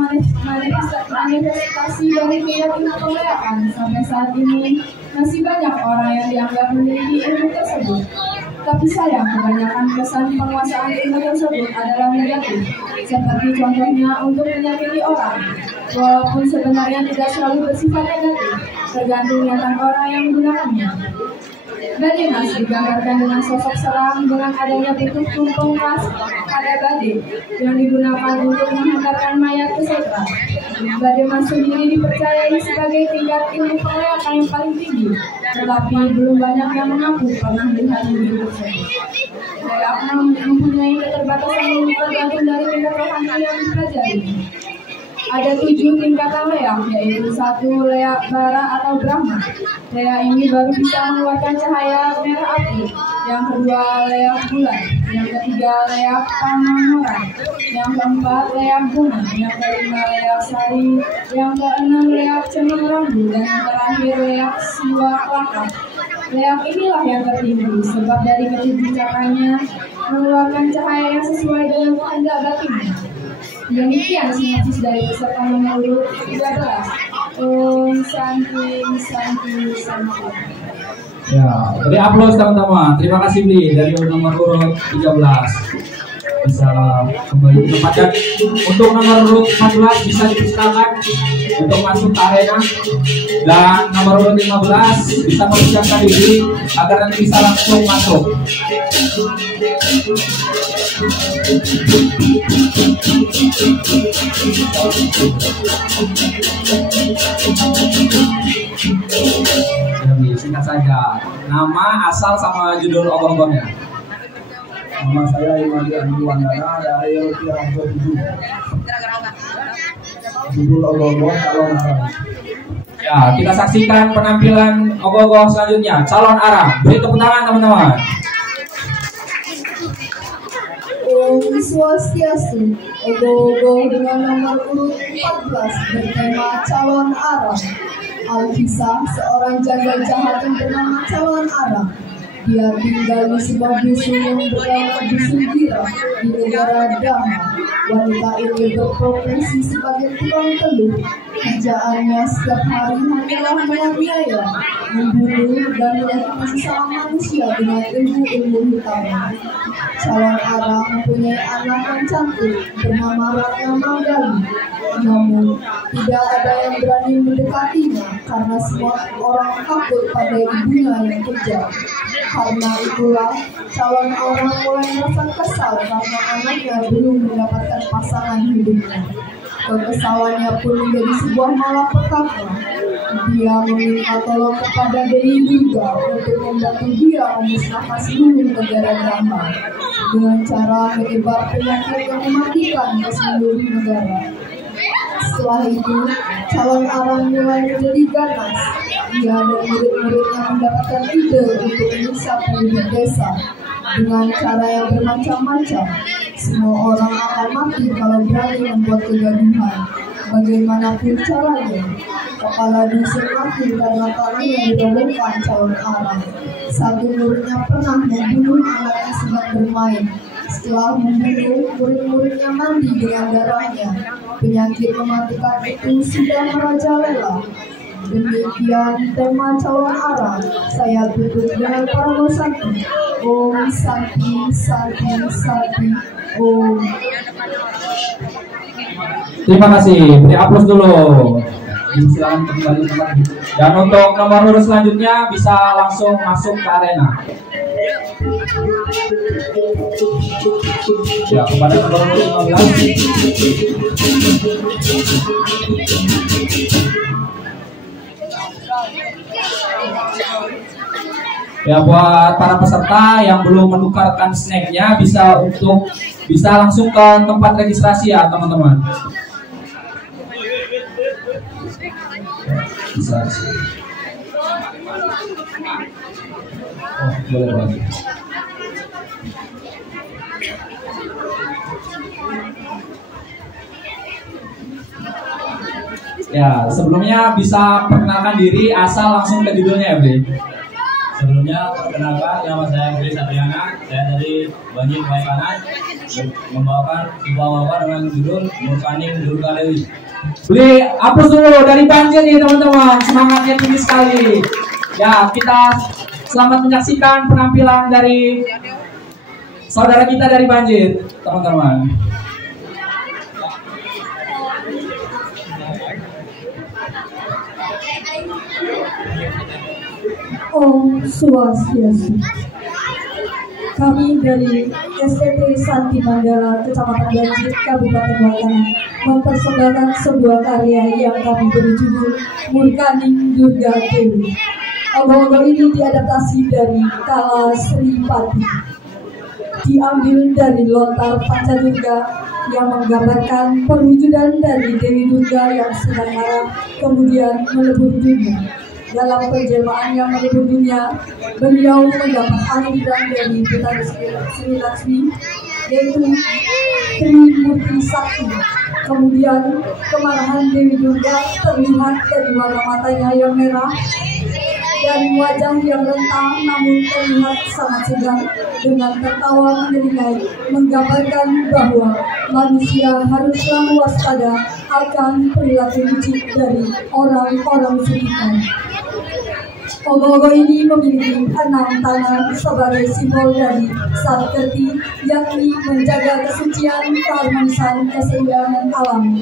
manifestasi dari keyakinan kelayakan. Sampai saat ini masih banyak orang yang dianggap memiliki ilmu tersebut. Tapi sayang, kebanyakan kesan penguasaan ilmu tersebut adalah negatif, seperti contohnya untuk menyakiti orang. Walaupun sebenarnya tidak selalu bersifat negatif, tergantung niatan orang yang menggunakannya. Badai Mas digambarkan dengan sosok seram dengan adanya bentuk tumpeng emas pada badai yang digunakan untuk menghantarkan mayat ke setra. Badai Mas sendiri dipercayai sebagai tingkat ilmu penglihatan yang paling tinggi, tetapi belum banyak yang mengaku pernah melihat wujud tersebut. Leak mempunyai keterbatasan tergantung dari tingkat rohani yang dipelajari. Ada 7 tingkatan leak, yaitu 1 leak bara atau Brahma. Leak ini baru bisa mengeluarkan cahaya merah api. Yang kedua leak bulan. Yang ketiga leak Pamanoran. Yang keempat leak bunga. Yang kelima leak sari. Yang keenam leak cemeng rambu. Dan yang terakhir leak siwa kelakar. Leak inilah yang tertinggi, sebab dari kebijakannya mengeluarkan cahaya yang sesuai dengan kehendak batinnya. Demikian sinopsis dari peserta nomor urut 13. Om Santi Santi Santi. Ya, beri aplaus teman-teman. Terima kasih Bli dari nomor urut 13. Bisa kembali ke tempat. Dan untuk nomor urut 14 bisa dipersilakan untuk masuk ke arena. Dan nomor urut 15 bisa mempersiapkan diri agar nanti bisa langsung masuk. Jadi singkat saja, nama, asal, sama judul ogoh-ogohnya. Nama saya Imadi Andi Wandana dari Rupiah 7. Judul ogoh-ogoh calon arah. Ya, kita saksikan penampilan ogoh-ogoh selanjutnya, calon arah. Beri tepuk tangan teman-teman. Om Swastiastu. Ogoh-ogoh dengan nomor urut 14 bertema calon arah. Alkisah seorang janda jahat yang bernama calon arah. Dia tinggal di sebuah dusun yang bernama Dusun Gira di negara Dhamma. Wanita ini berprofesi sebagai tukang teluh. Kerjaannya setiap hari hanyalah menganiaya, membunuh dan menyakiti sesama manusia dengan ilmu-ilmu hitam. calon arah mempunyai anak yang cantik bernama Ratna Manggali. Namun, tidak ada yang berani mendekatinya karena semua orang takut pada ibunya yang kejam. Karena itulah, calon orang mulai merasa kesal karena anaknya belum mendapatkan pasangan hidupnya. Kekesalannya pun menjadi sebuah malapetaka. Dia meminta tolong kepada Dewi Durga untuk membantu dia memusnahkan seluruh negara Brahma dengan cara menyebar penyakit yang mematikan ke seluruh negara. Setelah itu, calon arang mulai menjadi ganas. Dia dan murid-muridnya mendapatkan ide untuk menyiksa penduduk desa dengan cara yang bermacam-macam. Semua orang akan mati kalau berani membuat kegaduhan. Bagaimanapun caranya, kepala dusun mati karena tangannya dirobohkan calon arang. Satu muridnya pernah membunuh anak yang sedang bermain. Setelah membunuh, murid-muridnya mandi dengan darahnya. Penyakit mematikan itu sudah merajalela. Demikian tema calon arang. Saya tutup dengan para santi. Om Santi Santi Santi Om. Terima kasih. Beri aplaus dulu. Silakan kembali tempat. Dan untuk nomor urut selanjutnya bisa langsung masuk ke arena. Ya, kepada nomor urut 15. Ya, buat para peserta yang belum menukarkan snacknya bisa langsung ke tempat registrasi ya teman-teman. Bisa. Oh, boleh banget. Ya, sebelumnya bisa perkenalkan diri asal langsung ke judulnya ya, Bri. Sebelumnya perkenalkan, nama saya Bri Satriana, saya dari Banjir Kanan, membawakan sebuah wawancara dengan judul Murkaning Durga Dewi. Bri, hapus dulu dari Banjir nih teman-teman, semangatnya tinggi sekali. Ya, kita selamat menyaksikan penampilan dari saudara kita dari Banjir, teman-teman. Om Swastiastu. Kami dari STT Santi Mandala, Kecamatan Banjir, Kabupaten Wakanan, mempersembahkan sebuah karya yang kami beri judul Murkaning Durga Dewi. Ogo-ogo ini diadaptasi dari Kala Sri Pati, diambil dari lontar Pancadurga yang menggambarkan perwujudan dari Dewi Durga yang sedang marah kemudian melebur dunia. Dalam penjelmaan yang melebur dunia, beliau mendapat aliran dari Betara Sri Laksmi, yaitu Trimurti Sakti. Kemudian kemarahan Dewi Durga terlihat dari warna matanya yang merah dan wajah yang rentang namun terlihat sangat segar dengan tertawa menyeringai, menggambarkan bahwa manusia haruslah waspada akan perilaku licik dari orang-orang sekitar. Ogo-ogo ini memiliki 6 tangan sebagai simbol dari Sakti, yakni menjaga kesucian, keharmonisan, keseimbangan alam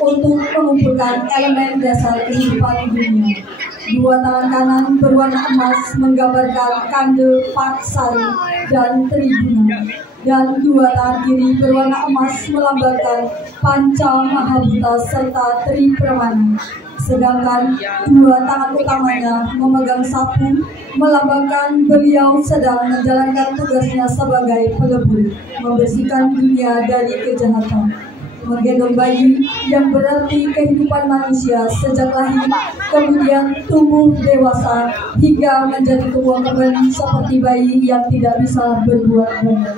untuk mengumpulkan elemen dasar kehidupan dunia. 2 tangan kanan berwarna emas menggambarkan Kande, Patsari, dan Triguna, dan 2 tangan kiri berwarna emas melambangkan Panca Mahabhuta serta Tri Pramana. Sedangkan 2 tangan utamanya memegang sapu, melambangkan beliau sedang menjalankan tugasnya sebagai pelebur, membersihkan dunia dari kejahatan. Menggendong bayi yang berarti kehidupan manusia sejak lahir, kemudian tumbuh dewasa hingga menjadi tua kembali seperti bayi yang tidak bisa berbuat banyak.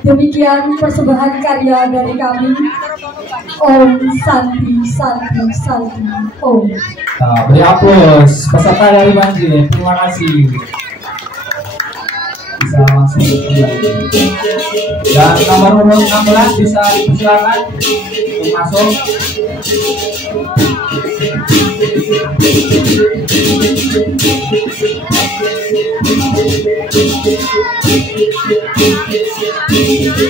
Demikian persembahan karya dari kami. Om Santi Santi Santi Om. Nah, beri aplaus peserta dari Banjir. Terima kasih. Bisa langsung kembali. Dan nomor urut 16 bisa dipersilakan untuk masuk. Ya,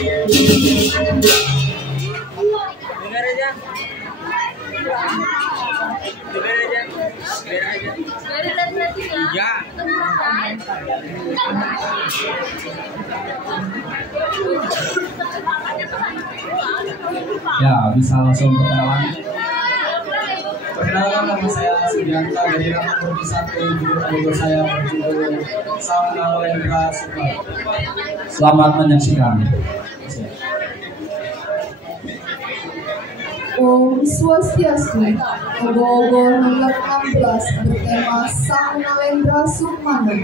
bisa langsung perkenalan. Perkenalkan, nama saya Sudianta dari Rama Murni 1. Judul album saya berjudul Sang Nalendra Sukma. Selamat menyaksikan. Om Swastiastu. Ogo-ogo nomor 16 bertema Sang Nalendra Sukmana.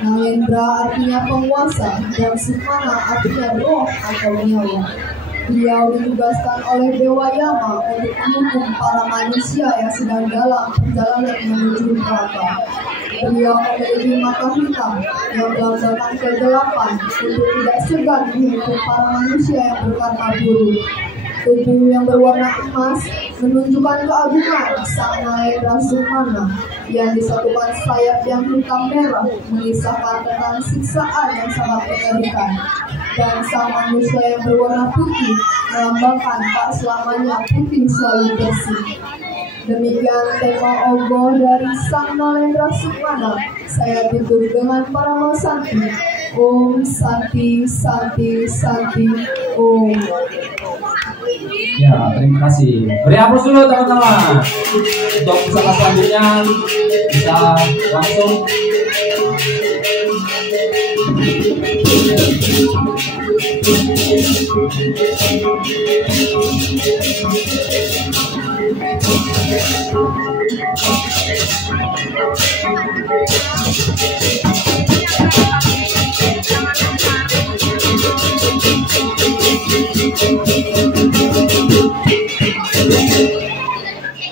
Nalendra artinya penguasa dan Sukmana artinya roh atau nyawa. Beliau ditugaskan oleh Dewa Yama untuk menghukum para manusia yang sedang dalam perjalanan menuju neraka. Beliau memiliki mata hitam yang melambangkan kegelapan untuk tidak segan menghukum para manusia yang berkarma buruk. Tubuh yang berwarna emas menunjukkan keagungan Sang Nalendra Sukmana yang disatukan sayap yang hitam merah mengisahkan tentang siksaan yang sangat mengerikan, dan sang manusia yang berwarna putih melambangkan tak selamanya putih selalu bersih. Demikian tema ogo dari Sang Nalendra Sukmana. Saya tutup dengan Parama Santi. Om Santi Santi Santi Om. Ya, terima kasih. Beri aplaus dulu teman-teman. Untuk peserta selanjutnya bisa langsung.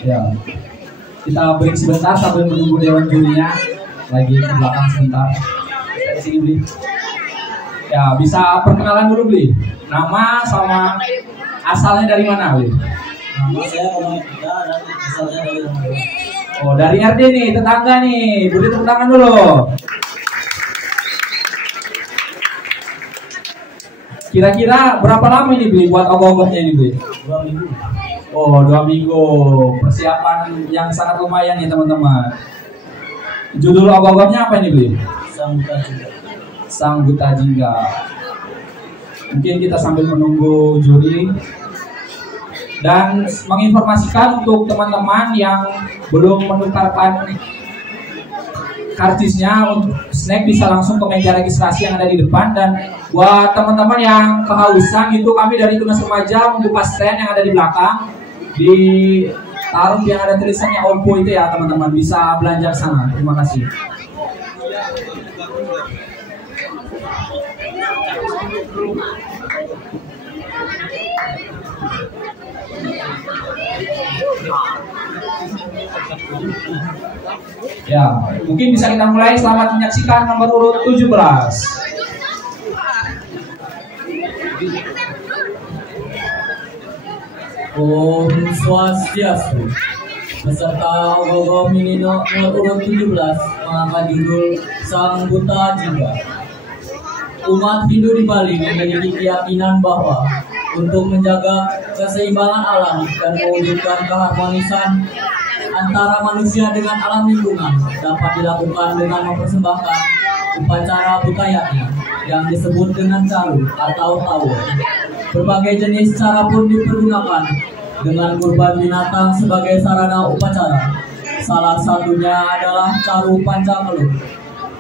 Ya, kita break sebentar sambil menunggu dewan jurinya lagi ke belakang sebentar. Di sini Bli. Ya, bisa perkenalan dulu Bli. Nama sama asalnya dari mana Bli? Nama saya Om Ida dan asalnya dari Ramadan. Oh, dari RD nih, tetangga nih. Beri tepuk tangan dulu. Kira-kira berapa lama ini Bli buat ogoh-ogohnya ini Bli? 2 minggu. Oh, 2 minggu. Persiapan yang sangat lumayan nih teman-teman. Judul ogoh-ogohnya apa ini Bli? Sang Buta Jingga. Sang Buta Jingga. Mungkin kita sambil menunggu juri dan menginformasikan untuk teman-teman yang belum menukarkan karcisnya, untuk snack bisa langsung ke meja registrasi yang ada di depan. Dan buat teman-teman yang kehausan itu, kami dari Tunas Remaja membuka stand yang ada di belakang di taruh yang ada tulisannya Oppo itu ya teman-teman, bisa belanja ke sana. Terima kasih. Ya, mungkin bisa kita mulai. Selamat menyaksikan nomor urut 17. Om Swastiastu. Peserta ogoh-ogoh mini nomor urut 17 mengangkat judul Sang Buta Jingga. Umat Hindu di Bali memiliki keyakinan bahwa untuk menjaga keseimbangan alam dan mewujudkan keharmonisan antara manusia dengan alam lingkungan dapat dilakukan dengan mempersembahkan upacara Butayati yang disebut dengan caru atau tawur. Berbagai jenis cara pun dipergunakan dengan kurban binatang sebagai sarana upacara. Salah satunya adalah caru pancamelut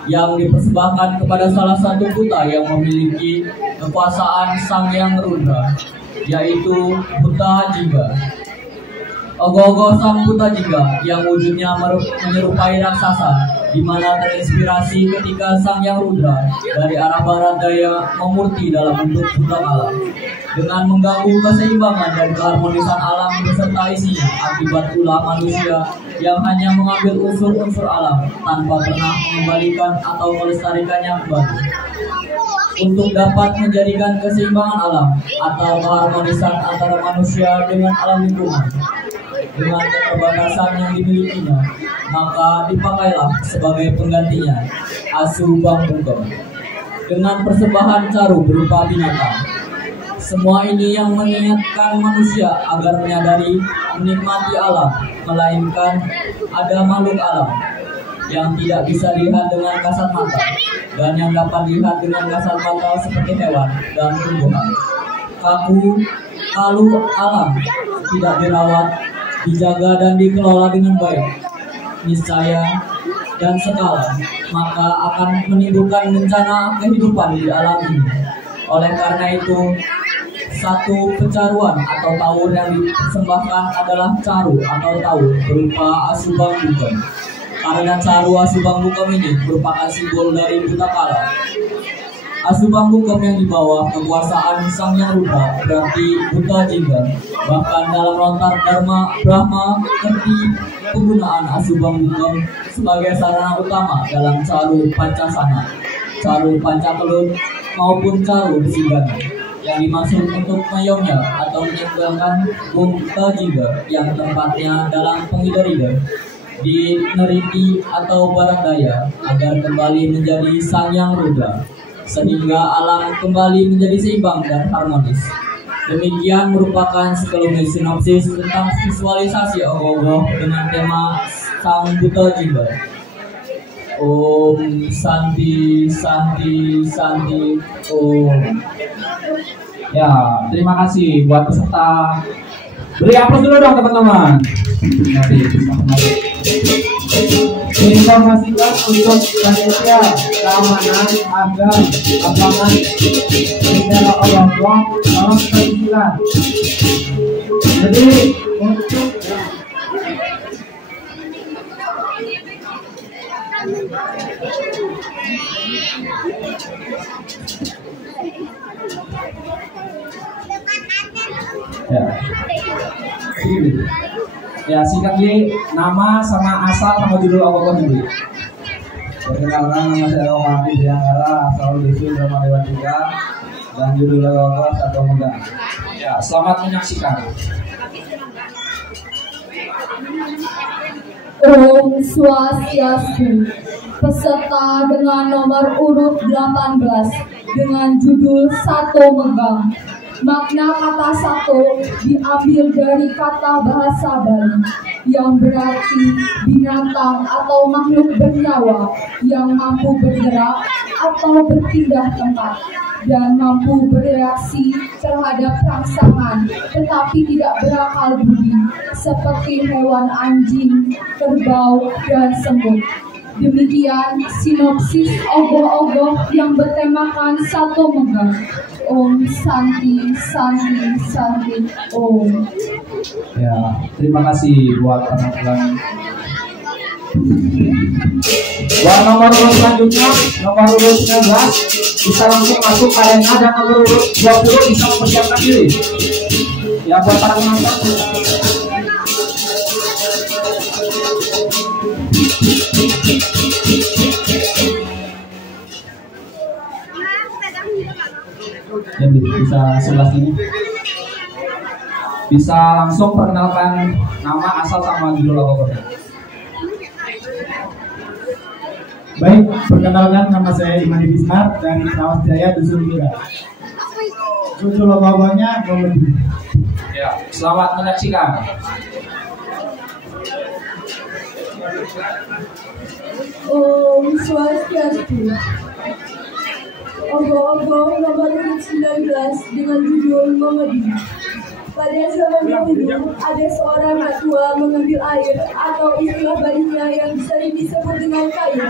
yang dipersembahkan kepada salah satu buta yang memiliki kekuasaan Sang Hyang Rudra, yaitu Buta Jingga. Ogoh-ogoh Sang Buta Jingga yang wujudnya menyerupai raksasa, di mana terinspirasi ketika Sang Hyang Rudra dari arah barat daya memurti dalam bentuk buta alam, dengan mengganggu keseimbangan dan keharmonisan alam beserta isinya, akibat ulah manusia yang hanya mengambil unsur-unsur alam tanpa pernah mengembalikan atau melestarikannya kembali. Untuk dapat menjadikan keseimbangan alam atau keharmonisan antara manusia dengan alam lingkungan dengan keterbatasan yang dimilikinya, maka dipakailah sebagai penggantinya Asu Bang Bungkem dengan persembahan caru berupa binatang. Semua ini yang mengingatkan manusia agar menyadari menikmati alam, melainkan ada makhluk alam yang tidak bisa dilihat dengan kasat mata dan yang dapat dilihat dengan kasat mata seperti hewan dan tumbuhan. Kalau alam tidak dirawat, dijaga dan dikelola dengan baik, niscaya dan sekala, maka akan menimbulkan bencana kehidupan di alam ini. Oleh karena itu, satu pecaruan atau tawur yang disembahkan adalah caru atau tawur berupa asubang bukem. Karena caru asubang bukem ini merupakan simbol dari buta kala. Asubang bukem yang dibawa kekuasaan Sang Yang Rudra berarti buta jingga. Bahkan dalam lontar Dharma Brahma ngerti penggunaan asubang bukem sebagai sarana utama dalam caru pancasana, caru pancakelut maupun caru besigana, yang dimaksud untuk mayongnya atau meninggalkan buta jingga yang tempatnya dalam pengidar-idar di Neriti atau Barat Daya agar kembali menjadi Sang Yang Rudra, sehingga alam kembali menjadi seimbang dan harmonis. Demikian merupakan sekelumit sinopsis tentang visualisasi ogoh-ogoh dengan tema Sang Buta Jingga. Om Santi Santi Santi Om. Ya, terima kasih buat peserta. Beri aplaus dulu dong teman-teman. Informasikan untuk panitia keamanan agar lapangan bendera Allah dalam penampilan. Jadi untuk ya singkatnya nama sama asal sama judul ogoh dulu. Perkenalkan, nama saya Romanti Dianggara, asal Dusun Roma Dewan 3, dan judul ogoh Satu Muda. Ya, selamat menyaksikan. Om Swastiastu. Peserta dengan nomor urut 18 dengan judul Satu Megang. Makna kata satu diambil dari kata bahasa Bali yang berarti binatang atau makhluk bernyawa yang mampu bergerak atau berpindah tempat dan mampu bereaksi terhadap rangsangan tetapi tidak berakal budi seperti hewan anjing, kerbau, dan semut. Demikian sinopsis ogoh-ogoh yang bertemakan Satu Megang. Om Santi Santi Santi Om. Ya, terima kasih buat penampilan. Buat nomor urut selanjutnya, nomor urut 19 bisa langsung masuk ke arena, dan nomor urut 20 bisa mempersiapkan diri. Ya, buat para penonton. Yang bisa sebelah sini, bisa langsung perkenalkan nama, asal, sama judul ogohnya. baik, perkenalkan nama saya Imani Bismar dari Rawas Jaya Dusun 3. Judul ogohnya Komedi. Ya, selamat menyaksikan. Om Swastiastu. Ogoh-ogoh nomor 19 dengan judul Komedi. Pada zaman dahulu, ada seorang anak tua mengambil air atau istilah Balinya yang sering disebut dengan kayu,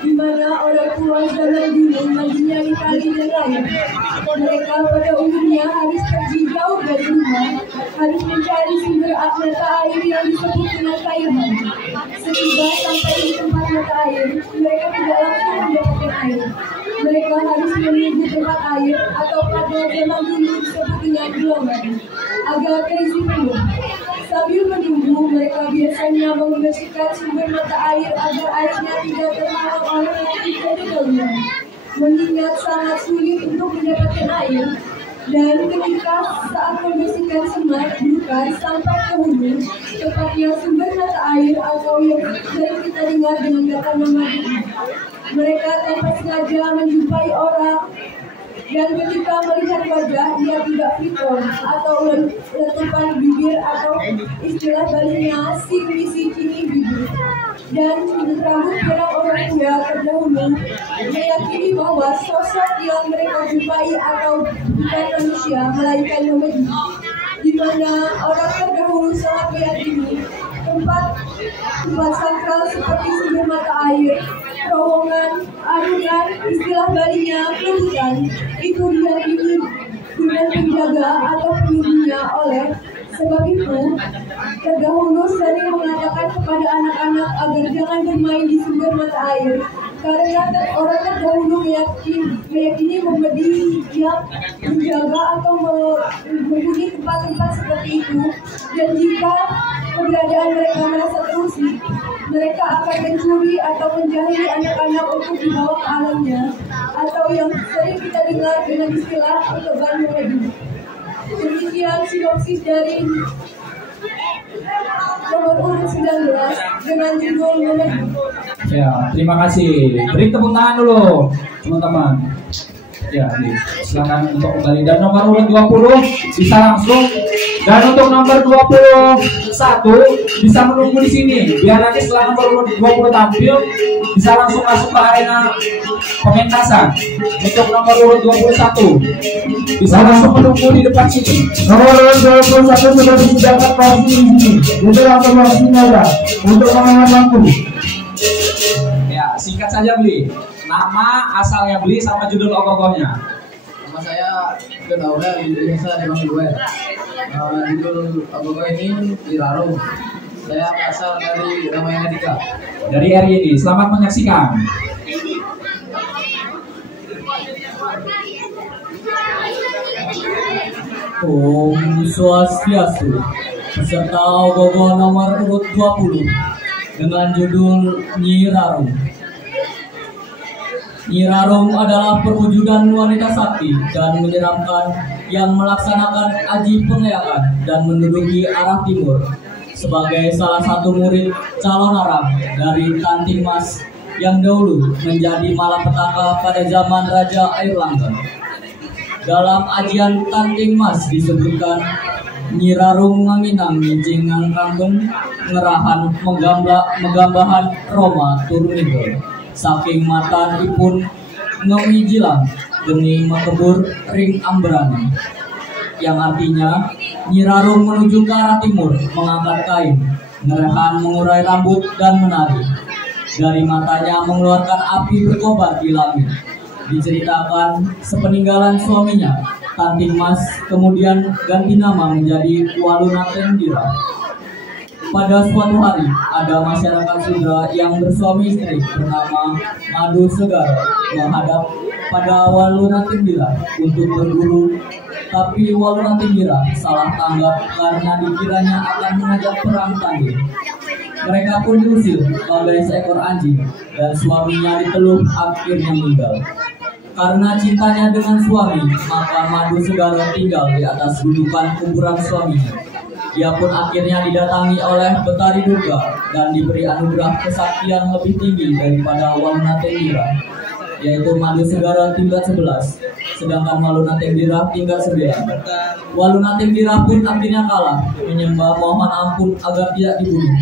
di mana orang tua zaman dulu mandinya di kali dan air. Mereka pada umumnya harus pergi jauh dari rumah, harus mencari sumber mata air yang disebut dengan kayuhan. Setiba sampai di tempat mata air, mereka tidak langsung mendapatkan air. Mereka harus menunggu tempat air atau pada zaman dulu disebut dengan gelombang agar terisi penuh. Sambil menunggu, mereka biasanya membersihkan sumber mata air agar airnya tidak terhalang oleh ketika di dalamnya. Mengingat sangat sulit untuk mendapatkan air, dan ketika saat membersihkan semak bukan sampai ke hulu, tepatnya sumber mata air atau yang sering kita dengar dengan kata nama ini. Mereka tanpa sengaja menjumpai orang Dan ketika melihat wajah, ia tidak fitron atau letupan bibir atau istilah Balinya sing misi kini bibir. Dan rambut pirang orang tua terdahulu meyakini bahwa sosok yang mereka jumpai atau bukan manusia melainkan Yahudi, di mana orang terdahulu sangat meyakini tempat sakral seperti sumber mata air, terowongan, arungan, istilah Balinya kelutan, itu diyakini dengan penjaga atau penunggunya oleh. Sebab itu, terdahulu sering mengatakan kepada anak-anak agar jangan bermain di sumber mata air, karena orang terdahulu meyakini memberi yang menjaga atau menghuni tempat-tempat seperti itu, dan jika keberadaan mereka merasa terusik, mereka akan mencuri atau menjahili anak-anak untuk dibawa ke alamnya, atau yang sering kita dengar dengan istilah untuk Bani Yahudi. Demikian sinopsis dari nomor urut 19 dengan judul nomor. Ya, terima kasih. Beri tepuk tangan dulu, teman-teman. Ya, silakan untuk kembali. Dan nomor urut 20 bisa langsung. Dan untuk nomor 21 bisa menunggu di sini. Biar nanti setelah nomor urut 20 tampil bisa langsung masuk ke arena pementasan. Untuk nomor urut 21 bisa langsung menunggu di depan sini. Nomor urut 21 sudah disediakan posisi di sini. Untuk langsung posisinya ya. Untuk mengangkat lampu. Ya, singkat saja beli. Nama, asalnya beli, sama judul ogoh-ogohnya. Nama saya John Aura, di Indonesia di Bang Duet. Judul ogoh ini Irarung. Saya asal dari Ramayana 3. Dari RYD. Selamat menyaksikan. Om Swastiastu. Peserta ogoh-ogoh nomor urut 20 dengan judul Nyi Rarung. Nyi Rarung adalah perwujudan wanita sakti dan menyeramkan yang melaksanakan aji pengeyakan dan menduduki arah timur sebagai salah satu murid calon arang dari Tanting Mas yang dahulu menjadi malapetaka pada zaman Raja Airlangga. Dalam ajian Tanting Mas disebutkan Nyi Rarung nganginang nginjing ngangkanggen ngerahan menggambahan Roma turunigol. Saking matan ipun ngemijilang geni makebur ring ambrani, yang artinya Nyi Rarung menuju ke arah timur mengangkat kain, ngerehan mengurai rambut dan menari. Dari matanya mengeluarkan api berkobar di langit. Diceritakan sepeninggalan suaminya, Tanting Mas kemudian ganti nama menjadi Walunatendira. Pada suatu hari, ada masyarakat Sunda yang bersuami istri bernama Madu Segara menghadap pada Walunatendira untuk berguru, tapi Walunatendira salah tanggap karena dikiranya akan mengajak perang tanding. Mereka pun diusir oleh seekor anjing dan suaminya diteluh akhirnya meninggal. Karena cintanya dengan suami, maka Madu Segara tinggal di atas gundukan kuburan suaminya. Dia pun akhirnya didatangi oleh Betari Durga dan diberi anugerah kesaktian lebih tinggi daripada Walunatendira, yaitu Madu Segara tingkat 11, sedangkan Walunatendira tingkat 9. Walunatendira pun akhirnya kalah, menyembah mohon ampun agar tidak dibunuh.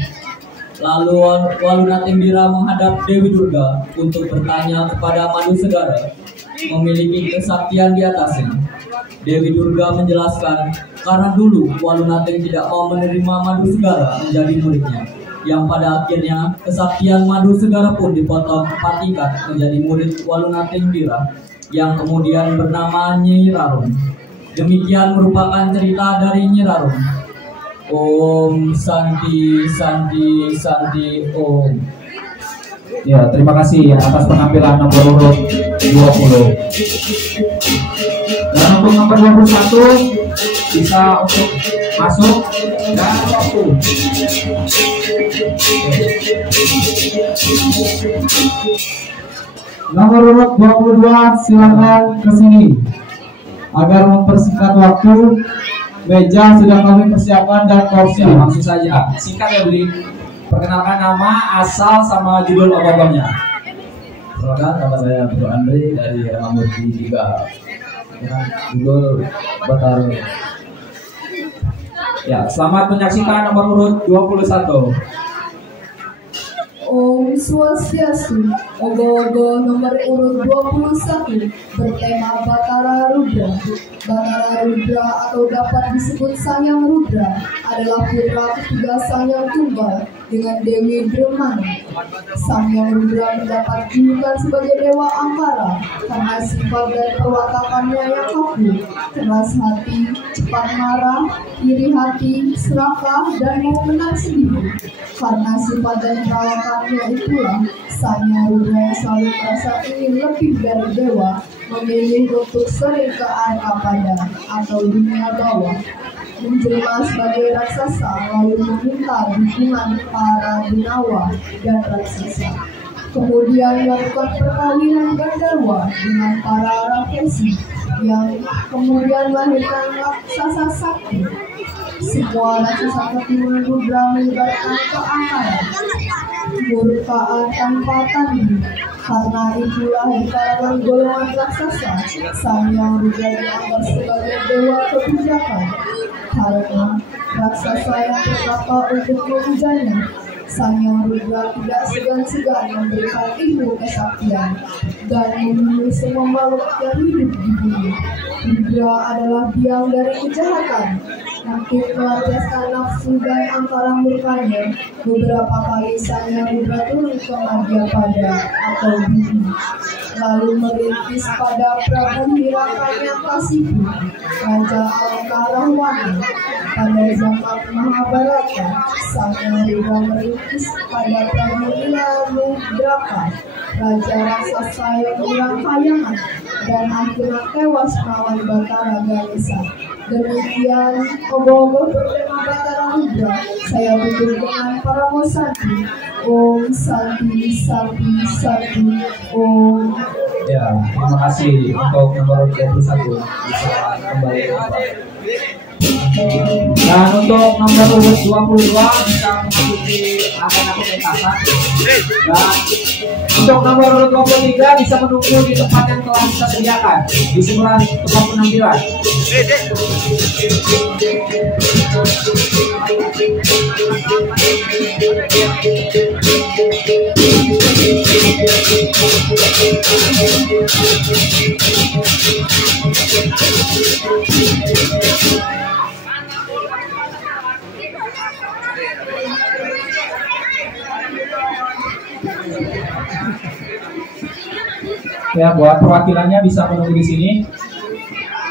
Lalu Walunatendira menghadap Dewi Durga untuk bertanya kepada Madu Segara memiliki kesaktian di atasnya. Dewi Durga menjelaskan karena dulu Walunateng tidak mau menerima Madu Segara menjadi muridnya, yang pada akhirnya kesaktian Madu Segara pun dipotong 4 tingkat menjadi murid Walunatendira yang kemudian bernama Nyi Rarung. Demikian merupakan cerita dari Nyi Rarung. Om Santi Santi Santi Om. Ya, terima kasih atas penampilan nomor urut 20. Dan untuk nomor 21 bisa untuk masuk dan waktu. Nomor urut 22 silakan ke sini. Agar mempersingkat waktu, meja sudah kami persiapkan dan kursi. Ya, langsung saja. Singkat ya, Beli. Perkenalkan nama, asal, sama judul ogoh-ogohnya. Perkenalkan, nama saya Bro Andri dari Ramamurti 3. dengan judul Batara. Ya, selamat menyaksikan nomor urut 21. Om Swastiastu. Ogo-ogo nomor urut 21 bertema Batara Rudra. Batara Rudra atau dapat disebut Sanyang Rudra adalah putra ketiga Sanyang Tunggal dengan Dewi Brahmani. Sanyang Rudra mendapat julukan sebagai Dewa Angkara karena sifat dan perwatakannya yang kaku, keras hati, cepat marah, iri hati, serakah, dan mau menang sendiri. Karena sifat dan perawakannya itulah, Sanyang Rudra yang selalu merasa ingin lebih dari dewa, memilih untuk sering ke Arkapada atau dunia bawah, menjelma sebagai raksasa lalu meminta dukungan para Gunawa dan raksasa. Kemudian melakukan perkawinan Gandharwa dengan para Rakesi yang kemudian melahirkan raksasa sakti. Semua raksasa keturunan Rudra menyebarkan keangkaran, kemurkaan tanpa tanding. Karena itulah di kalangan golongan raksasa, Sanyang Rudra dianggap sebagai dewa kebijakan. Karena raksasa yang berkata untuk memujanya, Sanyang Rudra tidak segan-segan memberikan ilmu kesaktian dan membunuh semua makhluk yang hidup di bumi. Rudra adalah biang dari kejahatan. Untuk melampiaskan nafsu dan angkara murkanya, beberapa kali Sanyang Rudra turun ke Madyapada atau bumi, lalu merintis pada Prabu Hirakanyakasipu, Raja Alengka-Rahwana. Pada zaman Mahabharata, Sanyang Rudra merintis pada Prabu Ilarudraka, Raja raksasa yang kurang kayangan, dan akhirnya tewas melawan Batara Ganesha. Demikian ogo-ogo bertema Batara Rudra. Saya tutup dengan Paramo Santi. Om Santi Santi Santi Om. Ya, terima kasih untuk nomor 21 bisa kembali ke tempat. Dan untuk nomor urut 22 bisa mengikuti akan pementasan. Dan untuk nomor urut 23 bisa menunggu di tempat yang telah kita sediakan di sebelah tempat penampilan. Ya, buat perwakilannya bisa menunggu di sini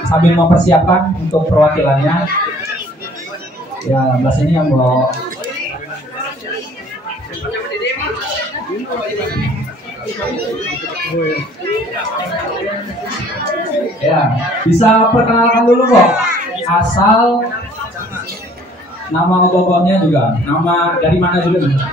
sambil mempersiapkan untuk perwakilannya. Ya, belas ini yang bawa. Ya, bisa perkenalkan dulu kok. Asal, nama ogoh-ogohnya juga, nama dari mana juga bisa.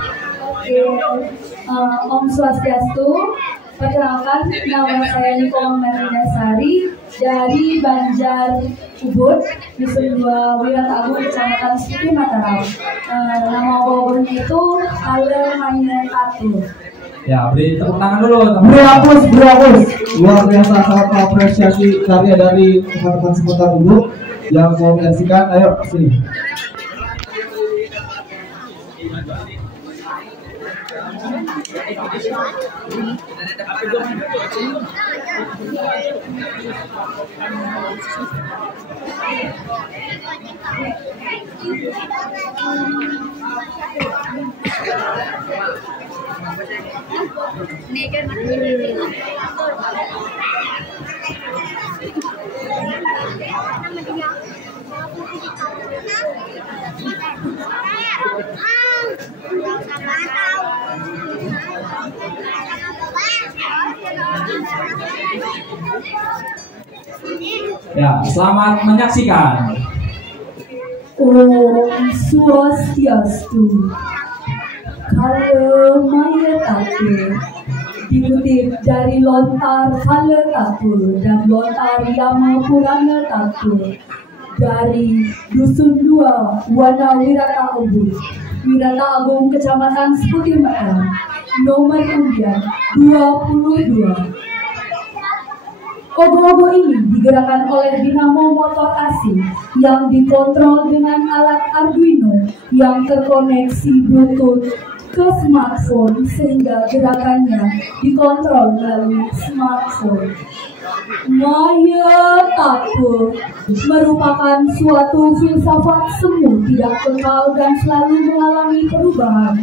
Om Swastiastu. Perkenalkan, nama saya Niko Merindasari dari Banjar Ubud, Dusun 2 Wirata Agung, Kecamatan Siti Mataram. Nama ogohnya itu Ale Mainan Tatu. Ya, beri tepuk tangan dulu. Berapus. Luar biasa, sangat mengapresiasi karya dari rekan-rekan seputar dulu yang mau menyaksikan. Ayo sini. Ya, selamat menyaksikan. Om Swastiastu. Kalau Maya Tatu dikutip dari lontar Kala Tatu dan lontar Yama Purana Tatu dari Dusun 2 Wana Wirata Agung, Wirata Agung Kecamatan Siti Mataram, nomor undian 22. Ogo-ogo ini digerakkan oleh dinamo motor AC yang dikontrol dengan alat Arduino yang terkoneksi Bluetooth ke smartphone sehingga gerakannya dikontrol melalui smartphone. Maya Tattva merupakan suatu filsafat semu tidak kekal dan selalu mengalami perubahan.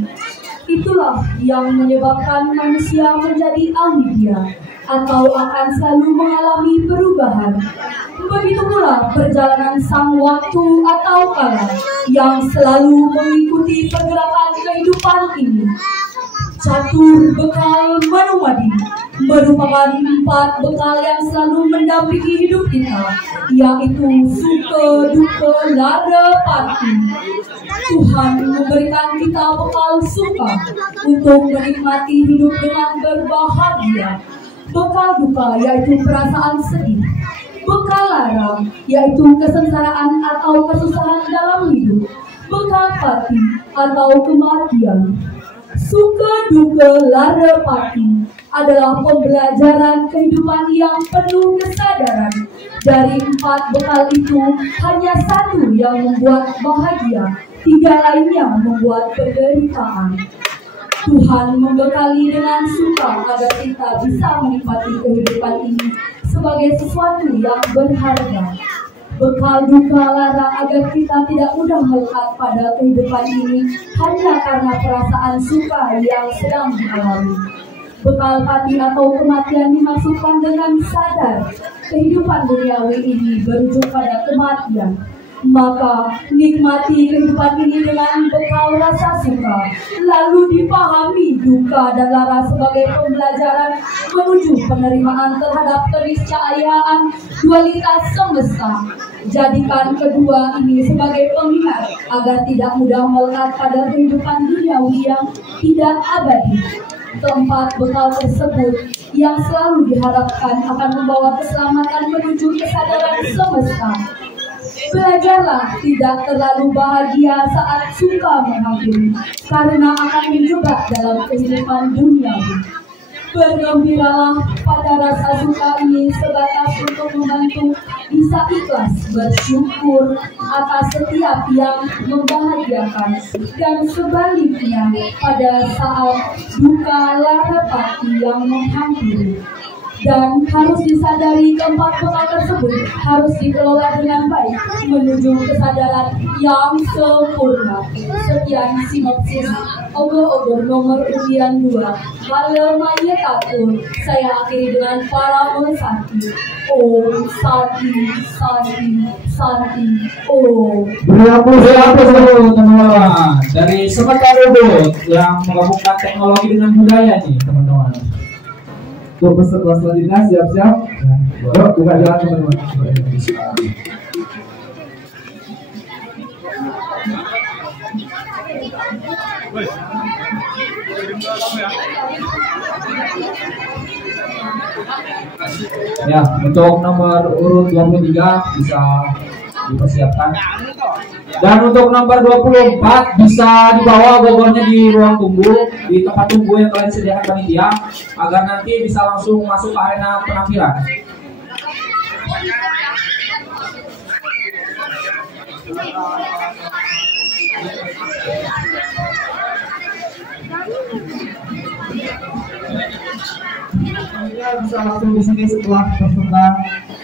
Itulah yang menyebabkan manusia menjadi amibia atau akan selalu mengalami perubahan. Begitu pula perjalanan sang waktu atau kala yang selalu mengikuti pergerakan kehidupan ini. Catur bekal manumadi merupakan 4 bekal yang selalu mendampingi hidup kita, yaitu suka, duka, lara, pati. Tuhan memberikan kita bekal suka untuk menikmati hidup dengan berbahagia. Bekal duka yaitu perasaan sedih. Bekal lara yaitu kesengsaraan atau kesusahan dalam hidup. Bekal pati atau kematian. Suka, duka, lara, pati adalah pembelajaran kehidupan yang penuh kesadaran. Dari 4 bekal itu, hanya 1 yang membuat bahagia, 3 lainnya membuat penderitaan. Tuhan membekali dengan suka agar kita bisa menikmati kehidupan ini sebagai sesuatu yang berharga. Bekal duka lara agar kita tidak mudah melekat pada kehidupan ini hanya karena perasaan suka yang sedang dialami. Bekal pati atau kematian dimaksudkan dengan sadar kehidupan duniawi ini berujung pada kematian. Maka nikmati kehidupan ini dengan bekal rasa suka, lalu dipahami duka dan lara sebagai pembelajaran menuju penerimaan terhadap keniscayaan dualitas semesta. Jadikan kedua ini sebagai pengingat agar tidak mudah melekat pada kehidupan duniawi yang tidak abadi. Keempat bekal tersebut yang selalu diharapkan akan membawa keselamatan menuju kesadaran semesta. Belajarlah tidak terlalu bahagia saat suka menghampiri, karena akan menjebak dalam kehidupan duniawi. Bergembiralah pada rasa suka ini sebatas untuk membantu bisa ikhlas bersyukur atas setiap yang membahagiakan, dan sebaliknya pada saat duka lara pati yang menghampiri. Dan harus disadari keempat bekal tersebut harus dikelola dengan baik menuju kesadaran yang sempurna. Sekian sinopsis ogo-ogo nomor undian 2 Hala Maya Tattva. Saya akhiri dengan para sakti. Om Santi Santi Santi Om. Beri dulu teman-teman dari Semetar Ubud yang menggabungkan teknologi dengan budaya nih teman-teman. Untuk peserta selanjutnya siap-siap. Yuk buka jalan teman-teman. Ya, untuk nomor urut 23 bisa dipersiapkan. Dan untuk nomor 24 bisa dibawa gogolnya di ruang tunggu, di tempat tunggu yang telah disediakan panitia, agar nanti bisa langsung masuk ke arena penampilan. Bisa langsung di sini setelah peserta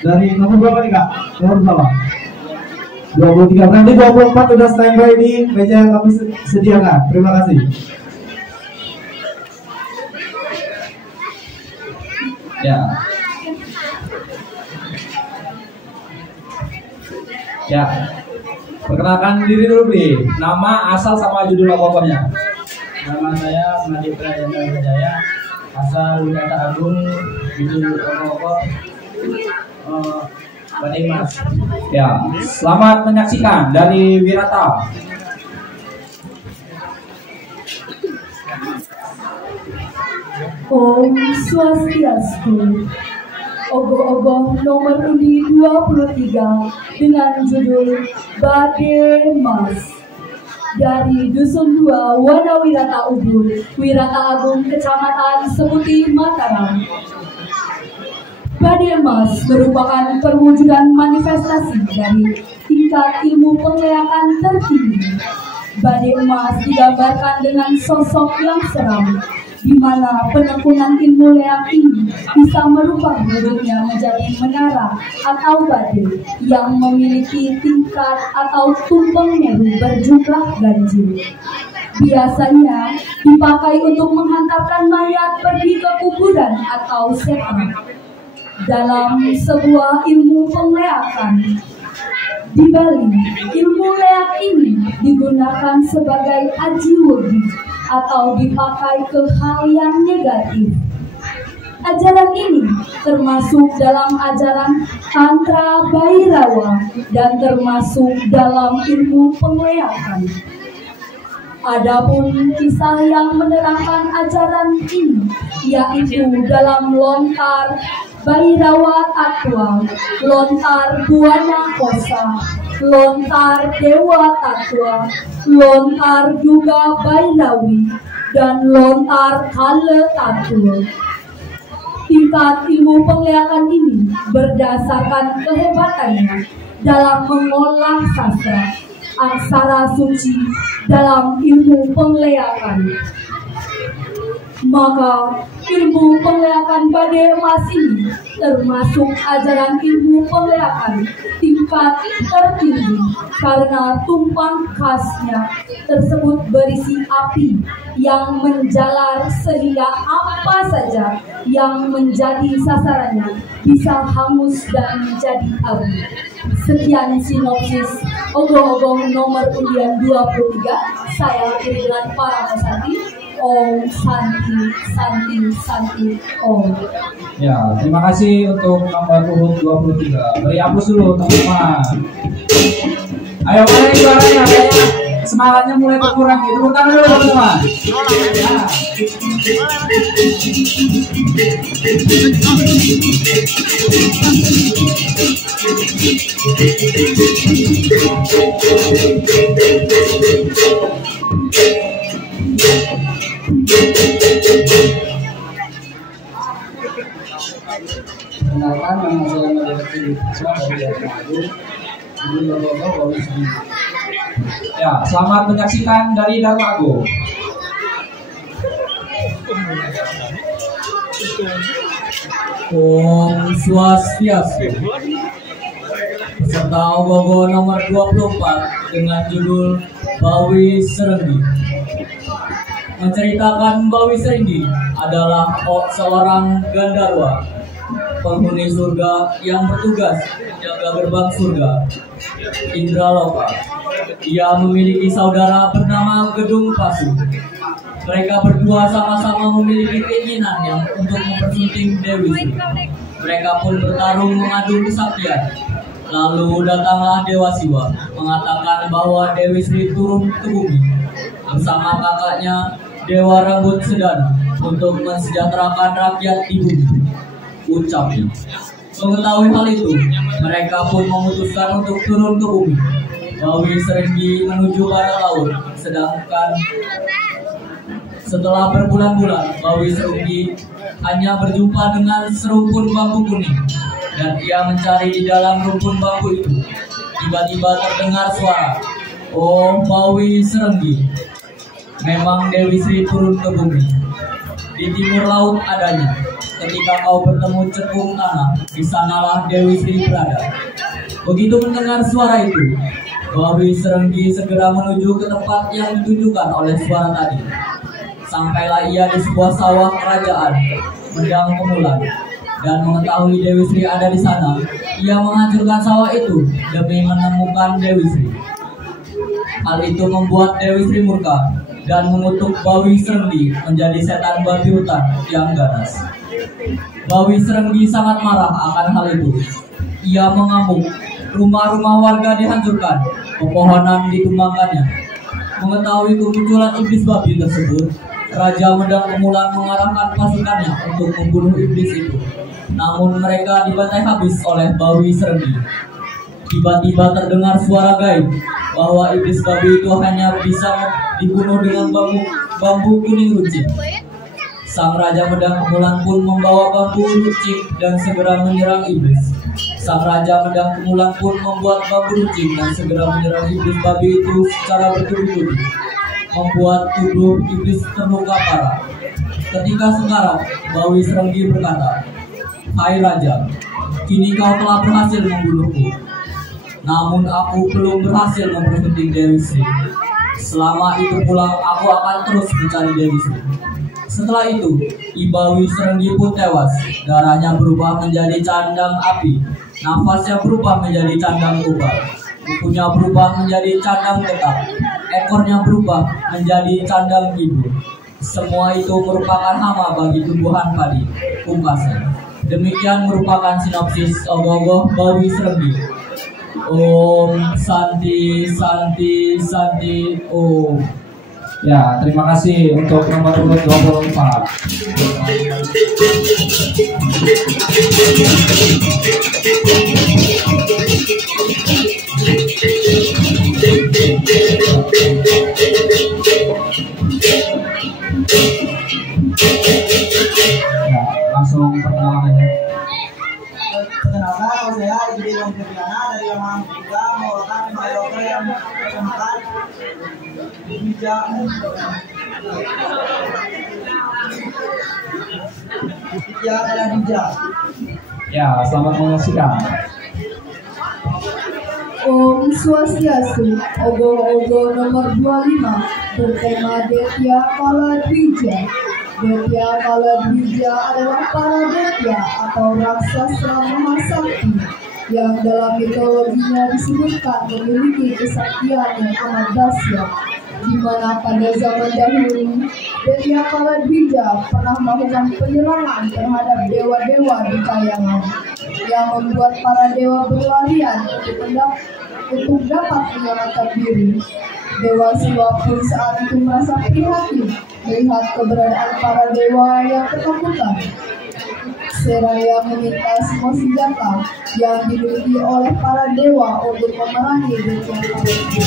dari nomor berapa nih Kak? Nomor berapa? 23. Berarti 24 sudah standby di meja yang kami sediakan. Terima kasih. Ya. Ya. Perkenalkan diri dulu, Bli. Nama, asal sama judul laporannya. Nama saya Maditra Yandra Wijaya, asal Wirata Agung, judul pokok Badimas. Ya, selamat menyaksikan dari Wirata. Om Swastiastu. Ogo-ogo nomor undi 23 dengan judul Badimas. Dari Dusun 2 Wanawirata Ubud, Wirata Agung, Kecamatan Sebuti, Mataram. Badai emas merupakan perwujudan manifestasi dari tingkat ilmu pengliharan tertinggi. Badai emas digambarkan dengan sosok yang seram, di mana penekunan ilmu leak ini bisa merubah wujudnya menjadi menara atau badai yang memiliki tingkat atau tumpeng meru berjumlah ganjil. Biasanya dipakai untuk menghantarkan mayat pergi ke kuburan atau setan. Dalam sebuah ilmu pengliharan di Bali, ilmu leak ini digunakan sebagai ajiwegi atau dipakai ke hal yang negatif. Ajaran ini termasuk dalam ajaran Tantra Bhairawa dan termasuk dalam ilmu pengliharan. Adapun kisah yang menerangkan ajaran ini yaitu dalam lontar Bhairawa Tatwa, lontar Buana Kosa, lontar Dewa Tatwa, lontar juga Bhairawi, dan lontar Kala Tatwa. Tingkat ilmu pengliharan ini berdasarkan kehebatannya dalam mengolah sastra, aksara suci dalam ilmu pengliharan. Maka ilmu pengliharan badai emas ini termasuk ajaran ilmu pengliharan tingkat tertinggi karena tumpang khasnya tersebut berisi api yang menjalar sehingga apa saja yang menjadi sasarannya bisa hangus dan menjadi abu. Sekian sinopsis ogoh-ogoh nomor undian 23. Saya Irwan Paramasati. Om Santi Santi Santi Om. Ya, terima kasih untuk nomor urut 23. Beri hapus dulu teman-teman. Ayo mana yang juaranya? Kayaknya semangatnya mulai berkurang gitu. Tepuk tangan dulu teman-teman. Kenalkan nama saya Madeoki Wisma dari Darmago. Ini logo Bawi Serenggi. Ya, selamat menyaksikan dari Darmago. Om Swastiastu. Peserta ogoh-ogoh nomor 24 dengan judul Bawi Serenggi. Menceritakan Bawi Serenggi adalah seorang Gandarwa, penghuni surga yang bertugas menjaga gerbang surga Indraloka. Ia memiliki saudara bernama Gedung Pasu. Mereka berdua sama-sama memiliki keinginan yang untuk mempersunting Dewi Sri. Mereka pun bertarung mengadu kesaktian. Lalu datanglah Dewa Siwa mengatakan bahwa Dewi Sri turun ke bumi bersama kakaknya Dewa Rambut Sedana untuk mensejahterakan rakyat di bumi, ucapnya. Mengetahui hal itu, mereka pun memutuskan untuk turun ke bumi. Bawi Serenggi menuju barat laut, sedangkan setelah berbulan-bulan, Bawi Serenggi hanya berjumpa dengan serumpun bambu kuning, dan ia mencari di dalam rumpun bambu itu. Tiba-tiba terdengar suara, "Oh Bawi Serenggi, memang Dewi Sri turun ke bumi. Di timur laut adanya. Ketika kau bertemu cekung tanah, di sanalah Dewi Sri berada." Begitu mendengar suara itu, Bawi Serenggi segera menuju ke tempat yang ditunjukkan oleh suara tadi. Sampailah ia di sebuah sawah kerajaan Medang Kemulan, dan mengetahui Dewi Sri ada di sana. Ia menghancurkan sawah itu demi menemukan Dewi Sri. Hal itu membuat Dewi Sri murka dan mengutuk Bawi Serenggi menjadi setan babi hutan yang ganas. Bawi Serenggi sangat marah akan hal itu. Ia mengamuk, rumah-rumah warga dihancurkan, pepohonan ditumbangkannya. Mengetahui kemunculan iblis babi tersebut, Raja Medang Kemulan mengarahkan pasukannya untuk membunuh iblis itu. Namun mereka dibantai habis oleh Bawi Serenggi. Tiba-tiba terdengar suara gaib bahwa iblis babi itu hanya bisa dibunuh dengan bambu kuning runcing. Sang Raja Pedang Kemulan pun membawa bambu runcing dan segera menyerang iblis. Sang Raja Pedang Kemulan pun membuat bambu runcing dan segera menyerang iblis babi itu secara bertubi-tubi, membuat tubuh iblis terluka parah. Ketika sekarat, Bawi Serenggi berkata, "Hai Raja, kini kau telah berhasil membunuhku. Namun aku belum berhasil mempersunting Dewi Sri. Selama itu pula aku akan terus mencari Dewi Sri." Setelah itu, Ibawi Serenggi pun tewas. Darahnya berubah menjadi candang api, nafasnya berubah menjadi candang kobal, kukunya berubah menjadi candang tetap, ekornya berubah menjadi candang ibu. Semua itu merupakan hama bagi tumbuhan padi. Pungkasnya. Demikian merupakan sinopsis Ogoh-ogoh Bawi Serenggi. Om Santi Santi Santi Om. Ya, terima kasih untuk nomor urut 24. Ya, langsung perkenalan aja. Perkenalkan, nama saya Ibu Firdiana dari Yamaha juga melakukan yoga yang menggunakan bijak adalah bijak. Ya, selamat menyaksikan. Om Swastiastu, Ogoh-ogoh nomor 25 bertema Detya Kaladwija. Detya Kaladwija adalah para detya atau raksasa mahasakti yang dalam mitologinya disebutkan memiliki kesaktian yang amat dahsyat, di mana pada zaman dahulu Detya Kaladwija pernah melakukan penyerangan terhadap dewa-dewa di Kayangan, yang membuat para dewa berlarian untuk dapat menyelamatkan diri. Dewa Siwa pun saat itu merasa prihatin melihat keberadaan para dewa yang ketakutan. Seraya meminta semua senjata yang dimiliki oleh para dewa untuk memerangi Detya Kaladwija.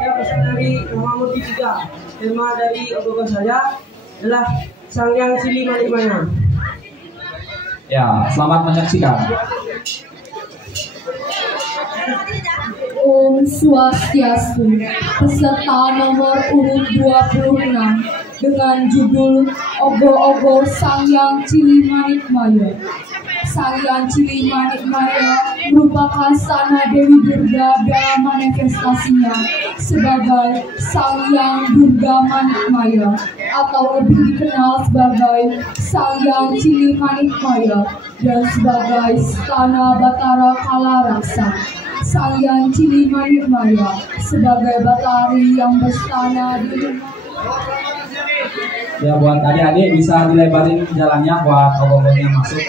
Saya berasal dari Muhammad juga. Tema dari ogoh saya adalah Sang Yang Cili Manikmaya. Ya, selamat menyaksikan. Om Swastiastu, peserta nomor urut 26 dengan judul Ogoh-ogoh Sang Yang Cili Manikmaya. Sang Yang Cili Manikmaya merupakan sana Dewi Durga dalam manifestasinya sebagai Sang Yang Durga Manikmaya, atau lebih dikenal sebagai Sang Yang Cili Manikmaya, dan sebagai Stana Batara Kala Raksa. Sang Yang Cili Manikmaya sebagai batari yang berstana di rumah. Ya, buat adik-adik bisa dilebarin jalannya buat ogoh-ogohnya masuk.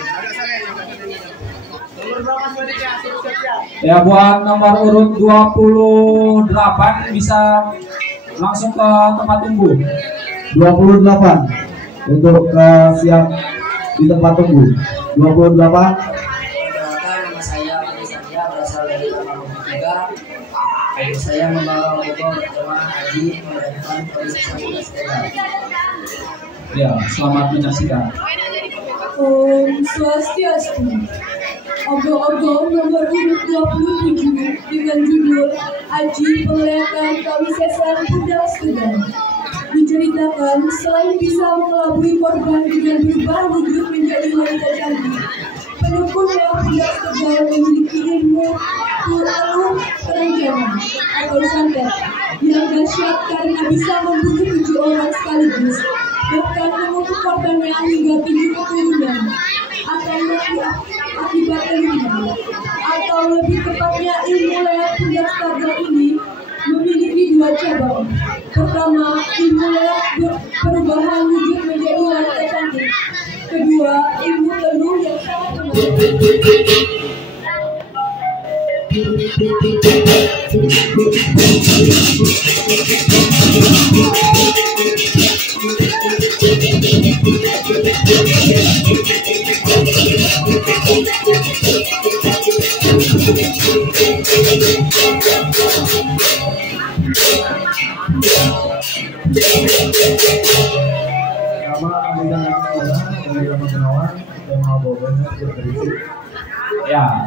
Ya, buat nomor urut 28 bisa langsung ke tempat tunggu. 28 untuk siap di tempat tunggu. 28. Nama saya Adi Satya, berasal dari Yamaha juga. Saya membawa ogoh bertema Haji mengadakan perwisata sepeda. Ya, selamat menyaksikan. Om Swastiastu, Ogoh-ogoh nomor urut 27 dengan judul Aji Penglihatan Kawisesar Budak Segan. Diceritakan selain bisa mengelabui korban dengan berubah wujud menjadi wanita cantik, penukunnya Budak Segan memiliki ilmu aluh perencanaan atau santet yang dahsyat karena bisa membunuh 7 orang sekaligus, bahkan membunuh korbannya hingga 7 keturunan, atau lebih akibat kelima, atau lebih tepatnya ilmu leak Budak Segan ini memiliki 2 cabang. Pertama, ilmu leak perubahan wujud menjadi wanita cantik. Kedua, ilmu teluh yang sangat menarik. Ya,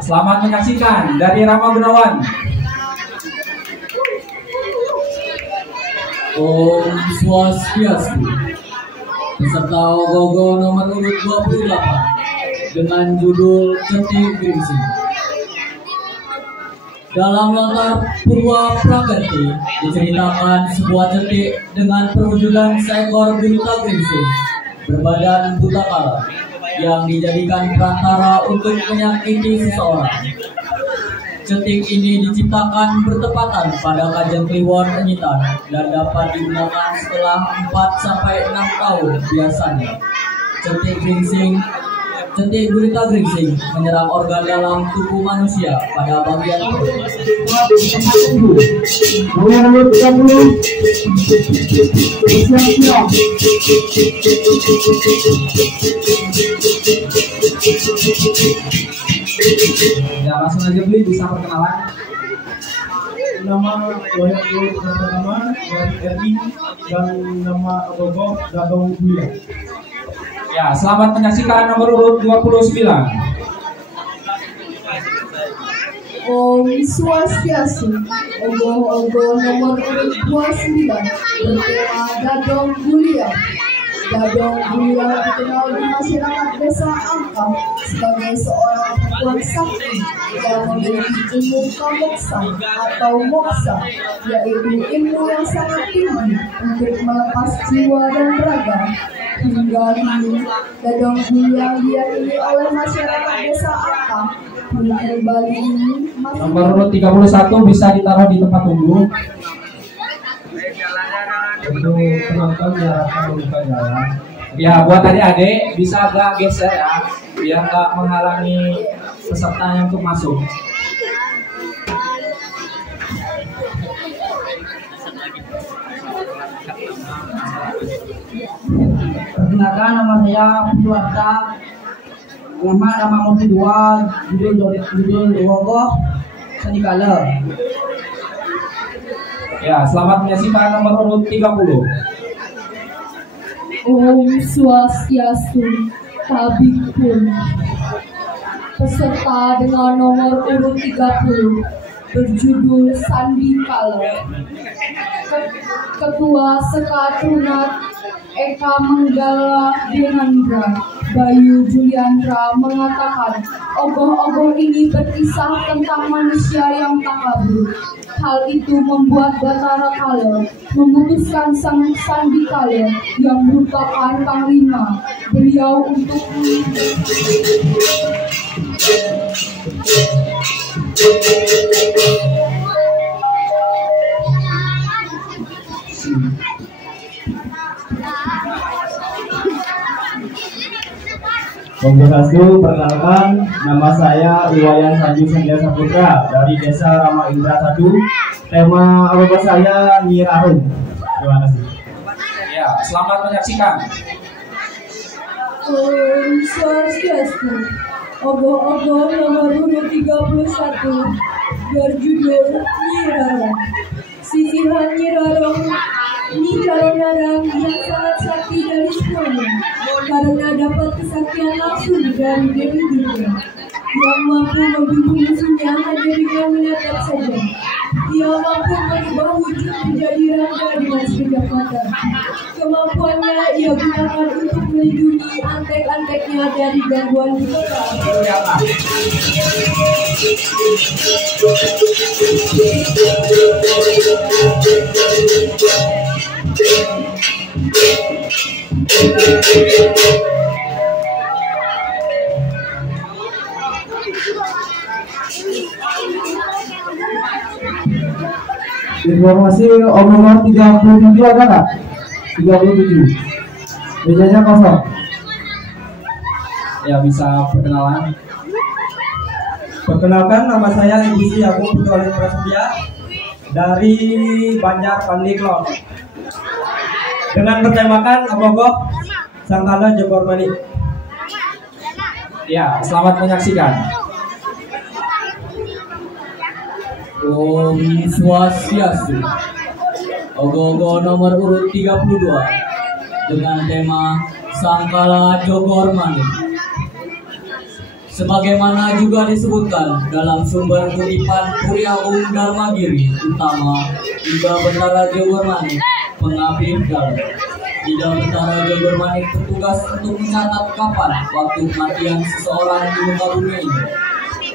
selamat menyaksikan dari Rama Gunawan. Om Swastiastu. Peserta Ogoh-ogoh nomor urut 28 dengan judul Cetik Gringsing. Dalam latar Purwa Prakerti diceritakan sebuah cetik dengan perwujudan seekor gurita gringsing berbadan buta kala yang dijadikan perantara untuk menyakiti seseorang. Cetik ini diciptakan bertepatan pada Kajang Kliwon Enyitan dan dapat digunakan setelah 4-6 tahun biasanya. Cetik gurita gringsing menyerang organ dalam tubuh manusia pada bagian perut. Ya, langsung aja beli, bisa perkenalan. Nama Wayan Dulu pertama dari RI dan nama Ogoh Gadong Buya. Ya, selamat menyaksikan nomor urut 29. Om Swastiastu. Ogoh-ogoh nomor urut 29 bertema Gadong Bulia. Gadong Bulia dikenal di masyarakat desa Angkam sebagai seorang perempuan sakti yang memiliki ilmu kamoksa atau moksa, yaitu ilmu yang sangat tinggi untuk melepas jiwa dan raga. Hingga kini, Gadong Bulia diyakini oleh masyarakat desa Angkam. Pulau Bali ini masih Nomor urut 31 bisa ditaruh di tempat tunggu. Untuk penonton diharapkan membuka jalan. Ya, buat adik-adik bisa agak geser ya, biar nggak menghalangi pesertanya untuk masuk. Perkenalkan, nama saya Puarta. Nama Murti 2, judul Ogoh Senikala. Ya, selamat menyaksikan nomor urut 30. Om Swastiastu. Tabik pun. Peserta dengan nomor urut 30 berjudul Sandi Kala. Ketua Sekatrunat Eka Menggala Dinandra Bayu Juliandra mengatakan ogoh-ogoh ini berkisah tentang manusia yang takabur. Hal itu membuat Batara Kala memutuskan sang Sandi Kala yang merupakan panglima beliau untuk Swastiastu, perkenalkan, nama saya Iwayan Sanju Sandia Saputra dari Desa Rama Indra 1. Tema Ogoh saya Nyi Rarum. Terima kasih. Ya, selamat menyaksikan. Om Swastiastu. Ogoh-ogoh nomor urut 31 berjudul Nyi Rarum. Sisihan Nyi Rarum ini calon narang yang sangat sakti dari semuanya karena dapat kesaktian langsung dari Dewi Durga yang mampu membunuh musuhnya hanya dengan menatap saja. Ia mampu merubah wujud menjadi raga dengan sekejap mata. Kemampuannya ia gunakan untuk melindungi antek-anteknya dari gangguan buta. Informasi Ogoh 37 ada nggak? 37. Mejanya kosong. Ya, bisa perkenalan. Perkenalkan, nama saya Igusti Agung Putra Prasetya dari Banjar Pandeglang dengan bertemakan Ogoh Sangkala Jogor Mani. Ya, selamat menyaksikan. Om Swastiastu. Ogoh-ogoh nomor urut 32 dengan tema Sangkala Jogor Mani. Sebagaimana juga disebutkan dalam sumber kutipan Puri Agung Dharmagiri Utama Ida Bentara Jogor Mani, pengabdi dalam. Ida Bentara Jogor Mani bertugas untuk mencatat kapan waktu kematian seseorang di muka bumi ini.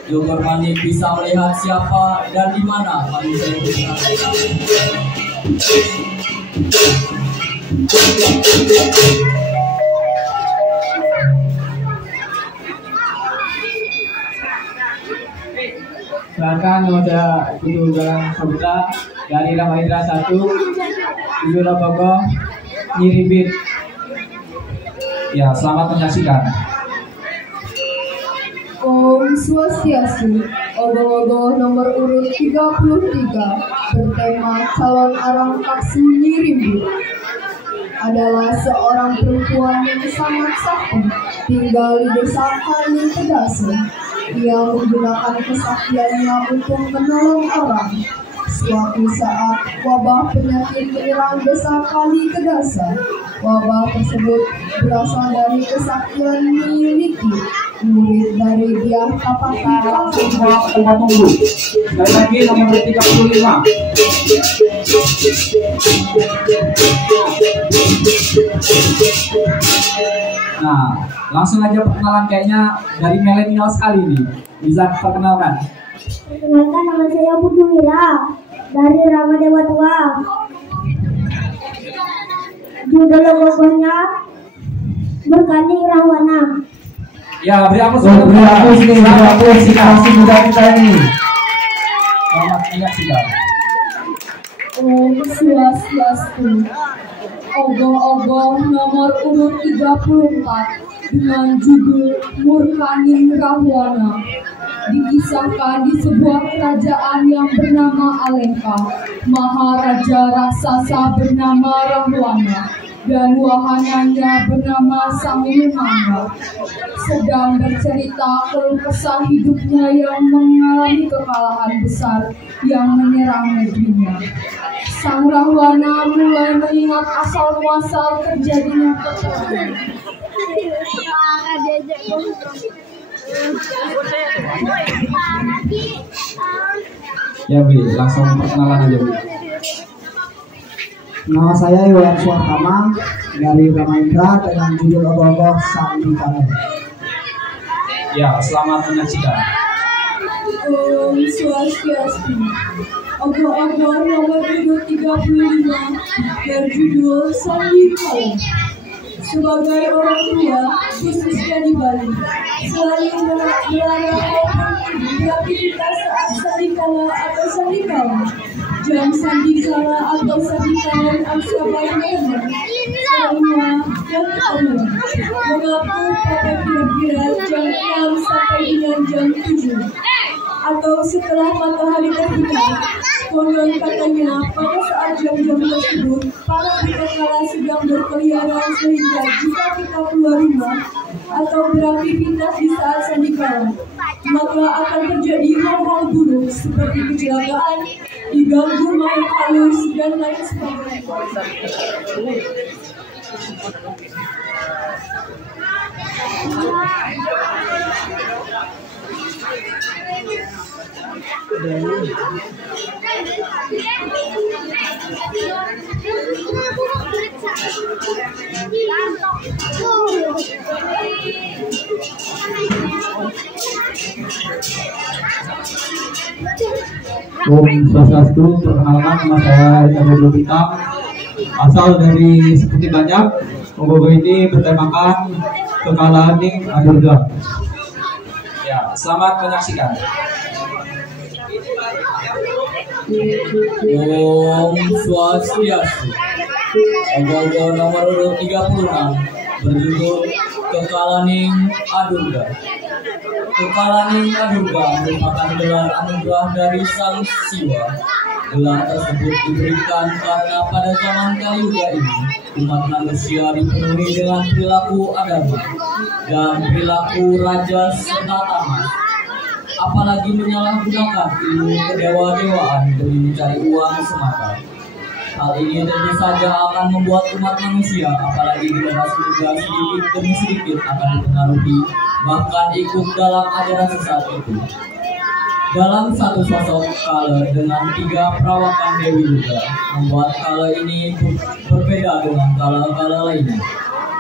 Jogor Mani bisa melihat siapa dan di mana manusia itu berada. Silakan nama saya Guru Galang Sabutra dari Rama Indra 1 Judul Ogoh Nyiribit. Ya, selamat menyaksikan. Om Swastiastu. Ogoh-ogoh nomor urut 33 bertema Calon Arang Paksu Nyirimbit adalah seorang perempuan yang sangat sakti tinggal di desa Kali Kedasa. Ia menggunakan kesaktiannya untuk menolong orang. Suatu saat wabah penyakit menyerang desa Kali Kedasa. Wabah tersebut berasal dari kesaktian miliki murid dari Dyah Tapakara. Tempat tunggu. Sekali lagi nomor 35. Nah, langsung aja perkenalan, kayaknya dari milenial sekali nih. Bisa perkenalkan? Perkenalkan, nama saya Putu Wira dari Rama Dewa Tua. Judul ogohnya Berkanding Rahwana. Ya, beri aplaus. Beri aplaus nih, beri aplaus si muda kita ini. Selamat menyaksikan. Om Swastiastu. Ogoh-ogoh nomor urut 34 dengan judul Murkaning Rahwana dikisahkan di sebuah kerajaan yang bernama Alengka. Maharaja raksasa bernama Rahwana dan wahananya bernama Sanghyamangga sedang bercerita keluh kesah hidupnya yang mengalami kekalahan besar yang menyerang negerinya. Sang Rahwana mulai mengingat asal muasal terjadinya peperangan. Ya, Bi, langsung perkenalan aja, Bi. Nama saya Iwan Suartama dari Rama Indra dengan judul Ogoh-ogoh Sangkala. Ya, selamat menyaksikan. Om Swastiastu. Ogoh-ogoh nomor urut 35 berjudul Sandikala. Sebagai orang tua, khususnya di Bali, selalu melarang beraktivitas saat sandikala atau sandikala. Jam sandikala atau sandikala angsa bayangan semua yang ketemu mengaku pada kira-kira jam 6 sampai dengan jam 7 atau setelah matahari terbenam. Konon katanya pada saat jam-jam tersebut para bitakala sedang berkeliaran sehingga jika kita keluar rumah atau beraktivitas di saat sandikala maka akan terjadi hal-hal buruk seperti kecelakaan, diganggu makhluk halus dan lain sebagainya. Om Swastiastu. Perkenalkan, nama saya Eka Bodo Bintang, asal dari Seperti Banyak. Ogoh-ogoh ini bertemakan Kekalaning Adurga. Ya, selamat menyaksikan. Om Swastiastu. Ogoh-ogoh nomor urut 36 berjudul Kekalaning Adurga. Kekalaning Adurga merupakan gelar anugerah dari Sang Siwa Gelar tersebut diberikan karena pada zaman Kayuga ini umat manusia dipenuhi dengan perilaku agama dan perilaku raja serta tamat, apalagi menyalahgunakan ilmu kedewa-dewaan demi mencari uang semata. Hal ini tentu saja akan membuat umat manusia, apalagi generasi muda, sedikit demi sedikit akan dipengaruhi, bahkan ikut dalam ajaran sesat itu. Dalam satu sosok Kala dengan 3 perawakan Dewi Durga, membuat Kala ini berbeda dengan Kala-Kala lainnya.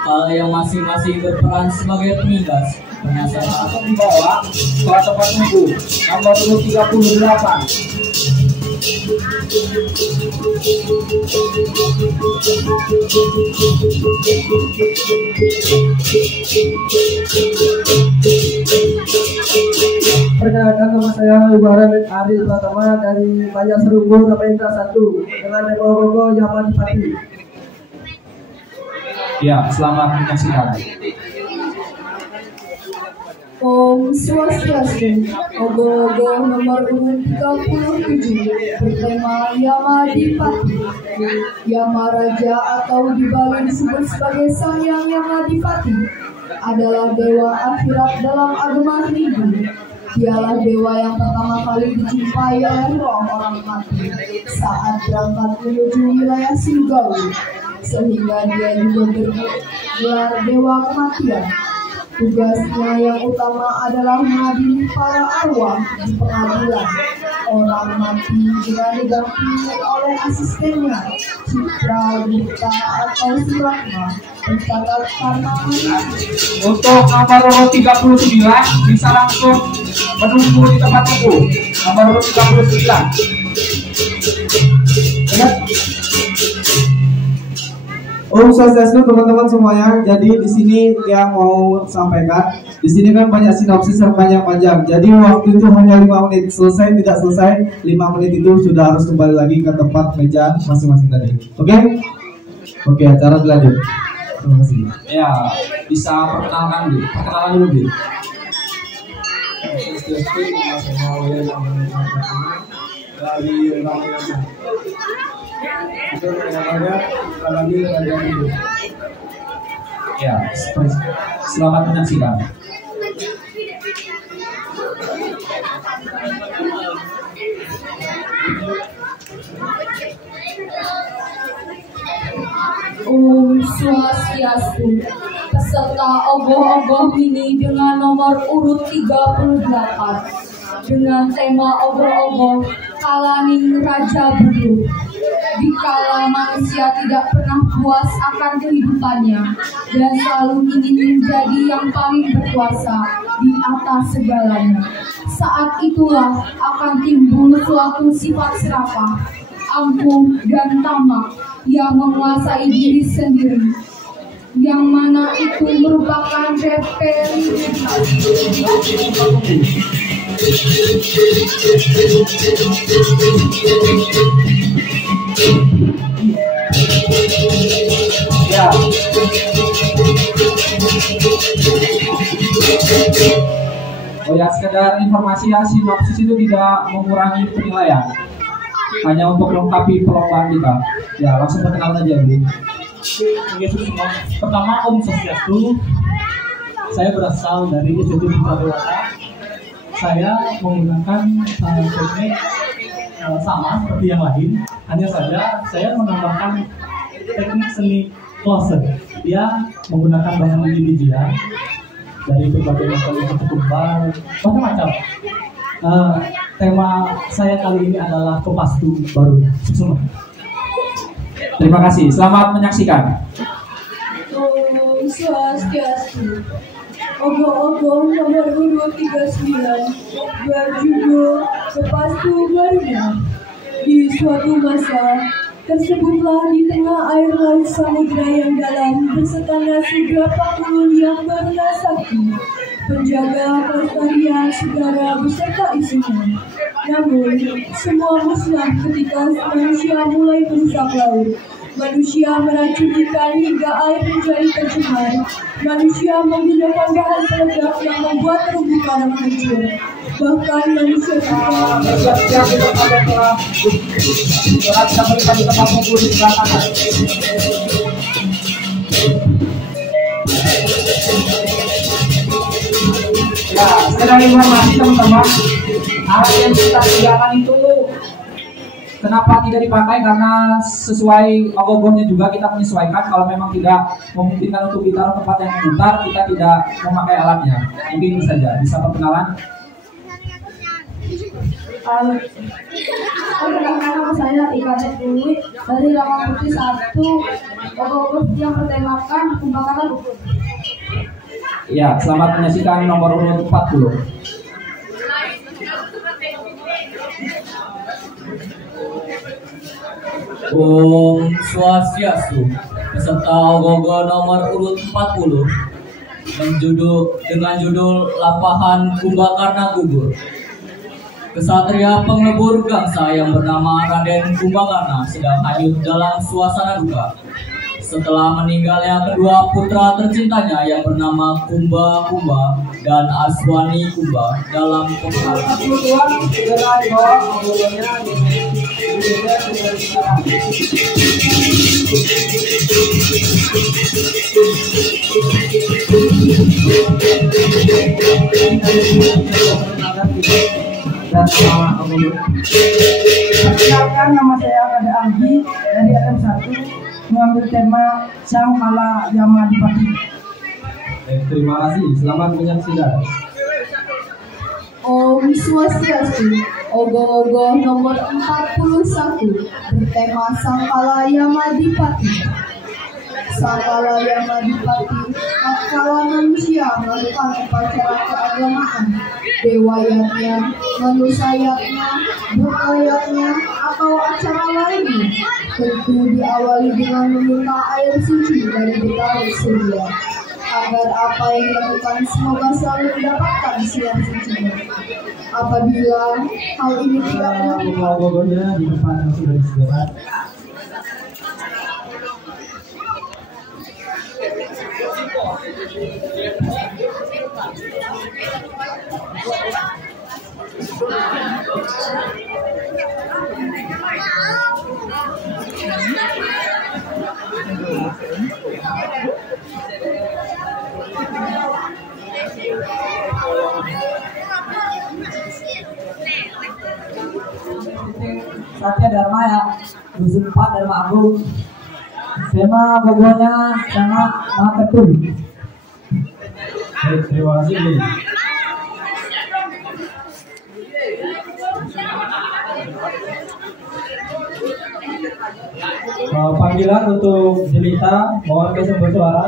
Kala yang masing-masing berperan sebagai penindas, penasehat, Langsung dibawa ke tempat tunggu nomor 38. Perkenalkan, nama saya Ibaran Ariel Pratama dari Banjar Serunggur Rapendra 1 dengan tema Ogoh-Ogoh Yamadipati. Ya, selamat menyaksikan. Om Swastiastu. Ogoh-Ogoh nomor urut 37 bertema Yamadipati. Yamaraja atau di Bali disebut sebagai Sang Hyang Yamadipati adalah dewa akhirat dalam agama Hindu. Dialah dewa yang pertama kali dijumpai oleh roh orang mati saat berangkat menuju wilayah surgawi, sehingga dia juga bergelar dewa kematian. Tugasnya yang utama adalah mengadili para arwah di pengadilan orang mati dengan didampingi oleh asistennya Citra Gupta atau Suratma, pencatat karena Untuk nomor urut 39 bisa langsung menunggu di tempat tunggu. Nomor urut 39. Om Swastiastu teman-teman semuanya. Jadi di sini yang mau sampaikan, di sini kan banyak sinopsis yang panjang. Jadi waktu itu hanya 5 menit, selesai tidak selesai 5 menit itu sudah harus kembali lagi ke tempat meja masing-masing tadi. Oke, acara dilanjut. Terima kasih. Ya, bisa perkenalan dulu, Bu. Dari Ramayana. Itu namanya Kalani Raja Hindu. Ya, selamat menyaksikan. Om Swastiastu. Peserta Ogoh-Ogoh ini dengan nomor urut 38 dengan tema Ogoh-Ogoh Kalaning Raja Budu. Dikala manusia tidak pernah puas akan kehidupannya dan selalu ingin menjadi yang paling berkuasa di atas segalanya, saat itulah akan timbul suatu sifat serakah, angkuh dan tamak yang menguasai diri sendiri, yang mana itu merupakan repelibilitas. Ya. Oh ya, sekedar informasi ya, sinopsis itu tidak mengurangi penilaian, hanya untuk melengkapi perlombaan kita. Ya, langsung perkenalan aja, Bu. Yesus semua. Pertama, Om Swastiastu. Saya berasal dari Institut Putra Dewata. Saya menggunakan teknik sama seperti yang lain, hanya saja saya menambahkan teknik seni closet. Dia menggunakan bahan biji-bijian dari berbagai macam bentuk tumpah, macam-macam. Tema saya kali ini adalah Kopastu baru. Semua. Terima kasih. Selamat menyaksikan. Om Swastiastu. Ogoh-Ogoh nomor urut 39 berjudul Kopastu Garuda. Di suatu masa tersebutlah di tengah air laut samudra yang dalam bersetanda seberapa ulun yang berwarna sakti, penjaga kelestarian segara beserta isinya. Namun semua musnah ketika manusia mulai merusak laut. Manusia meracun ikan hingga air menjadi tercemar. Manusia menggunakan bahan peledak yang membuat terumbu karang hancur. bahkan manusia juga. Bersiap-siap untuk kalian telah kita berikan di tempat tunggu di belakang. Ya, sekali informasi teman-teman, alat yang kita sediakan itu kenapa tidak dipakai, karena sesuai ogogohnya juga kita menyesuaikan. Kalau memang tidak memungkinkan untuk ditaruh tempat yang memutar, kita tidak memakai alatnya. Mungkin itu saja. Bisa perkenalan? Perkenalkan, nama saya Ika Dewi dari Rama Putih 1. Ogogoh yang bertemakan pembakaran ubud. Ya, selamat menyaksikan nomor urut 40. Om Swastiastu. Peserta ogogoh nomor urut 40 dengan judul Lampahan Kumbakarna Gugur. Kesatria penglebur gangsa yang bernama Raden Kumbakarna sedang hanyut dalam suasana duka setelah meninggalnya kedua putra tercintanya yang bernama Kumba dan Aswani Kumba dalam peperangan. Perkenalkan, nama saya Kada Algi dari RM1, mengambil tema Sang Kala Yamadipati. Terima kasih, selamat menyaksikan. Om Swastiastu. Ogoh-ogoh nomor 41 bertema Sangkala Yamadipati. Sangkala Yamadipati tatkala manusia melakukan upacara keagamaan, dewayatnya, manusayatnya, bukayatnya, atau acara lainnya, tentu diawali dengan meminta air suci dari Betari Surya, agar apa yang dilakukan semoga selalu mendapatkan sinar sucinya. Apabila hal ini tidak dilakukan, Ogogohnya di depan yang sudah disediakan. Satya Dharma ya, Dusun 4 Dharma Agung. Tema ogogohnya sangat ketul. Baik, terima kasih. Panggilan untuk jelita, mohon kesembuh suara.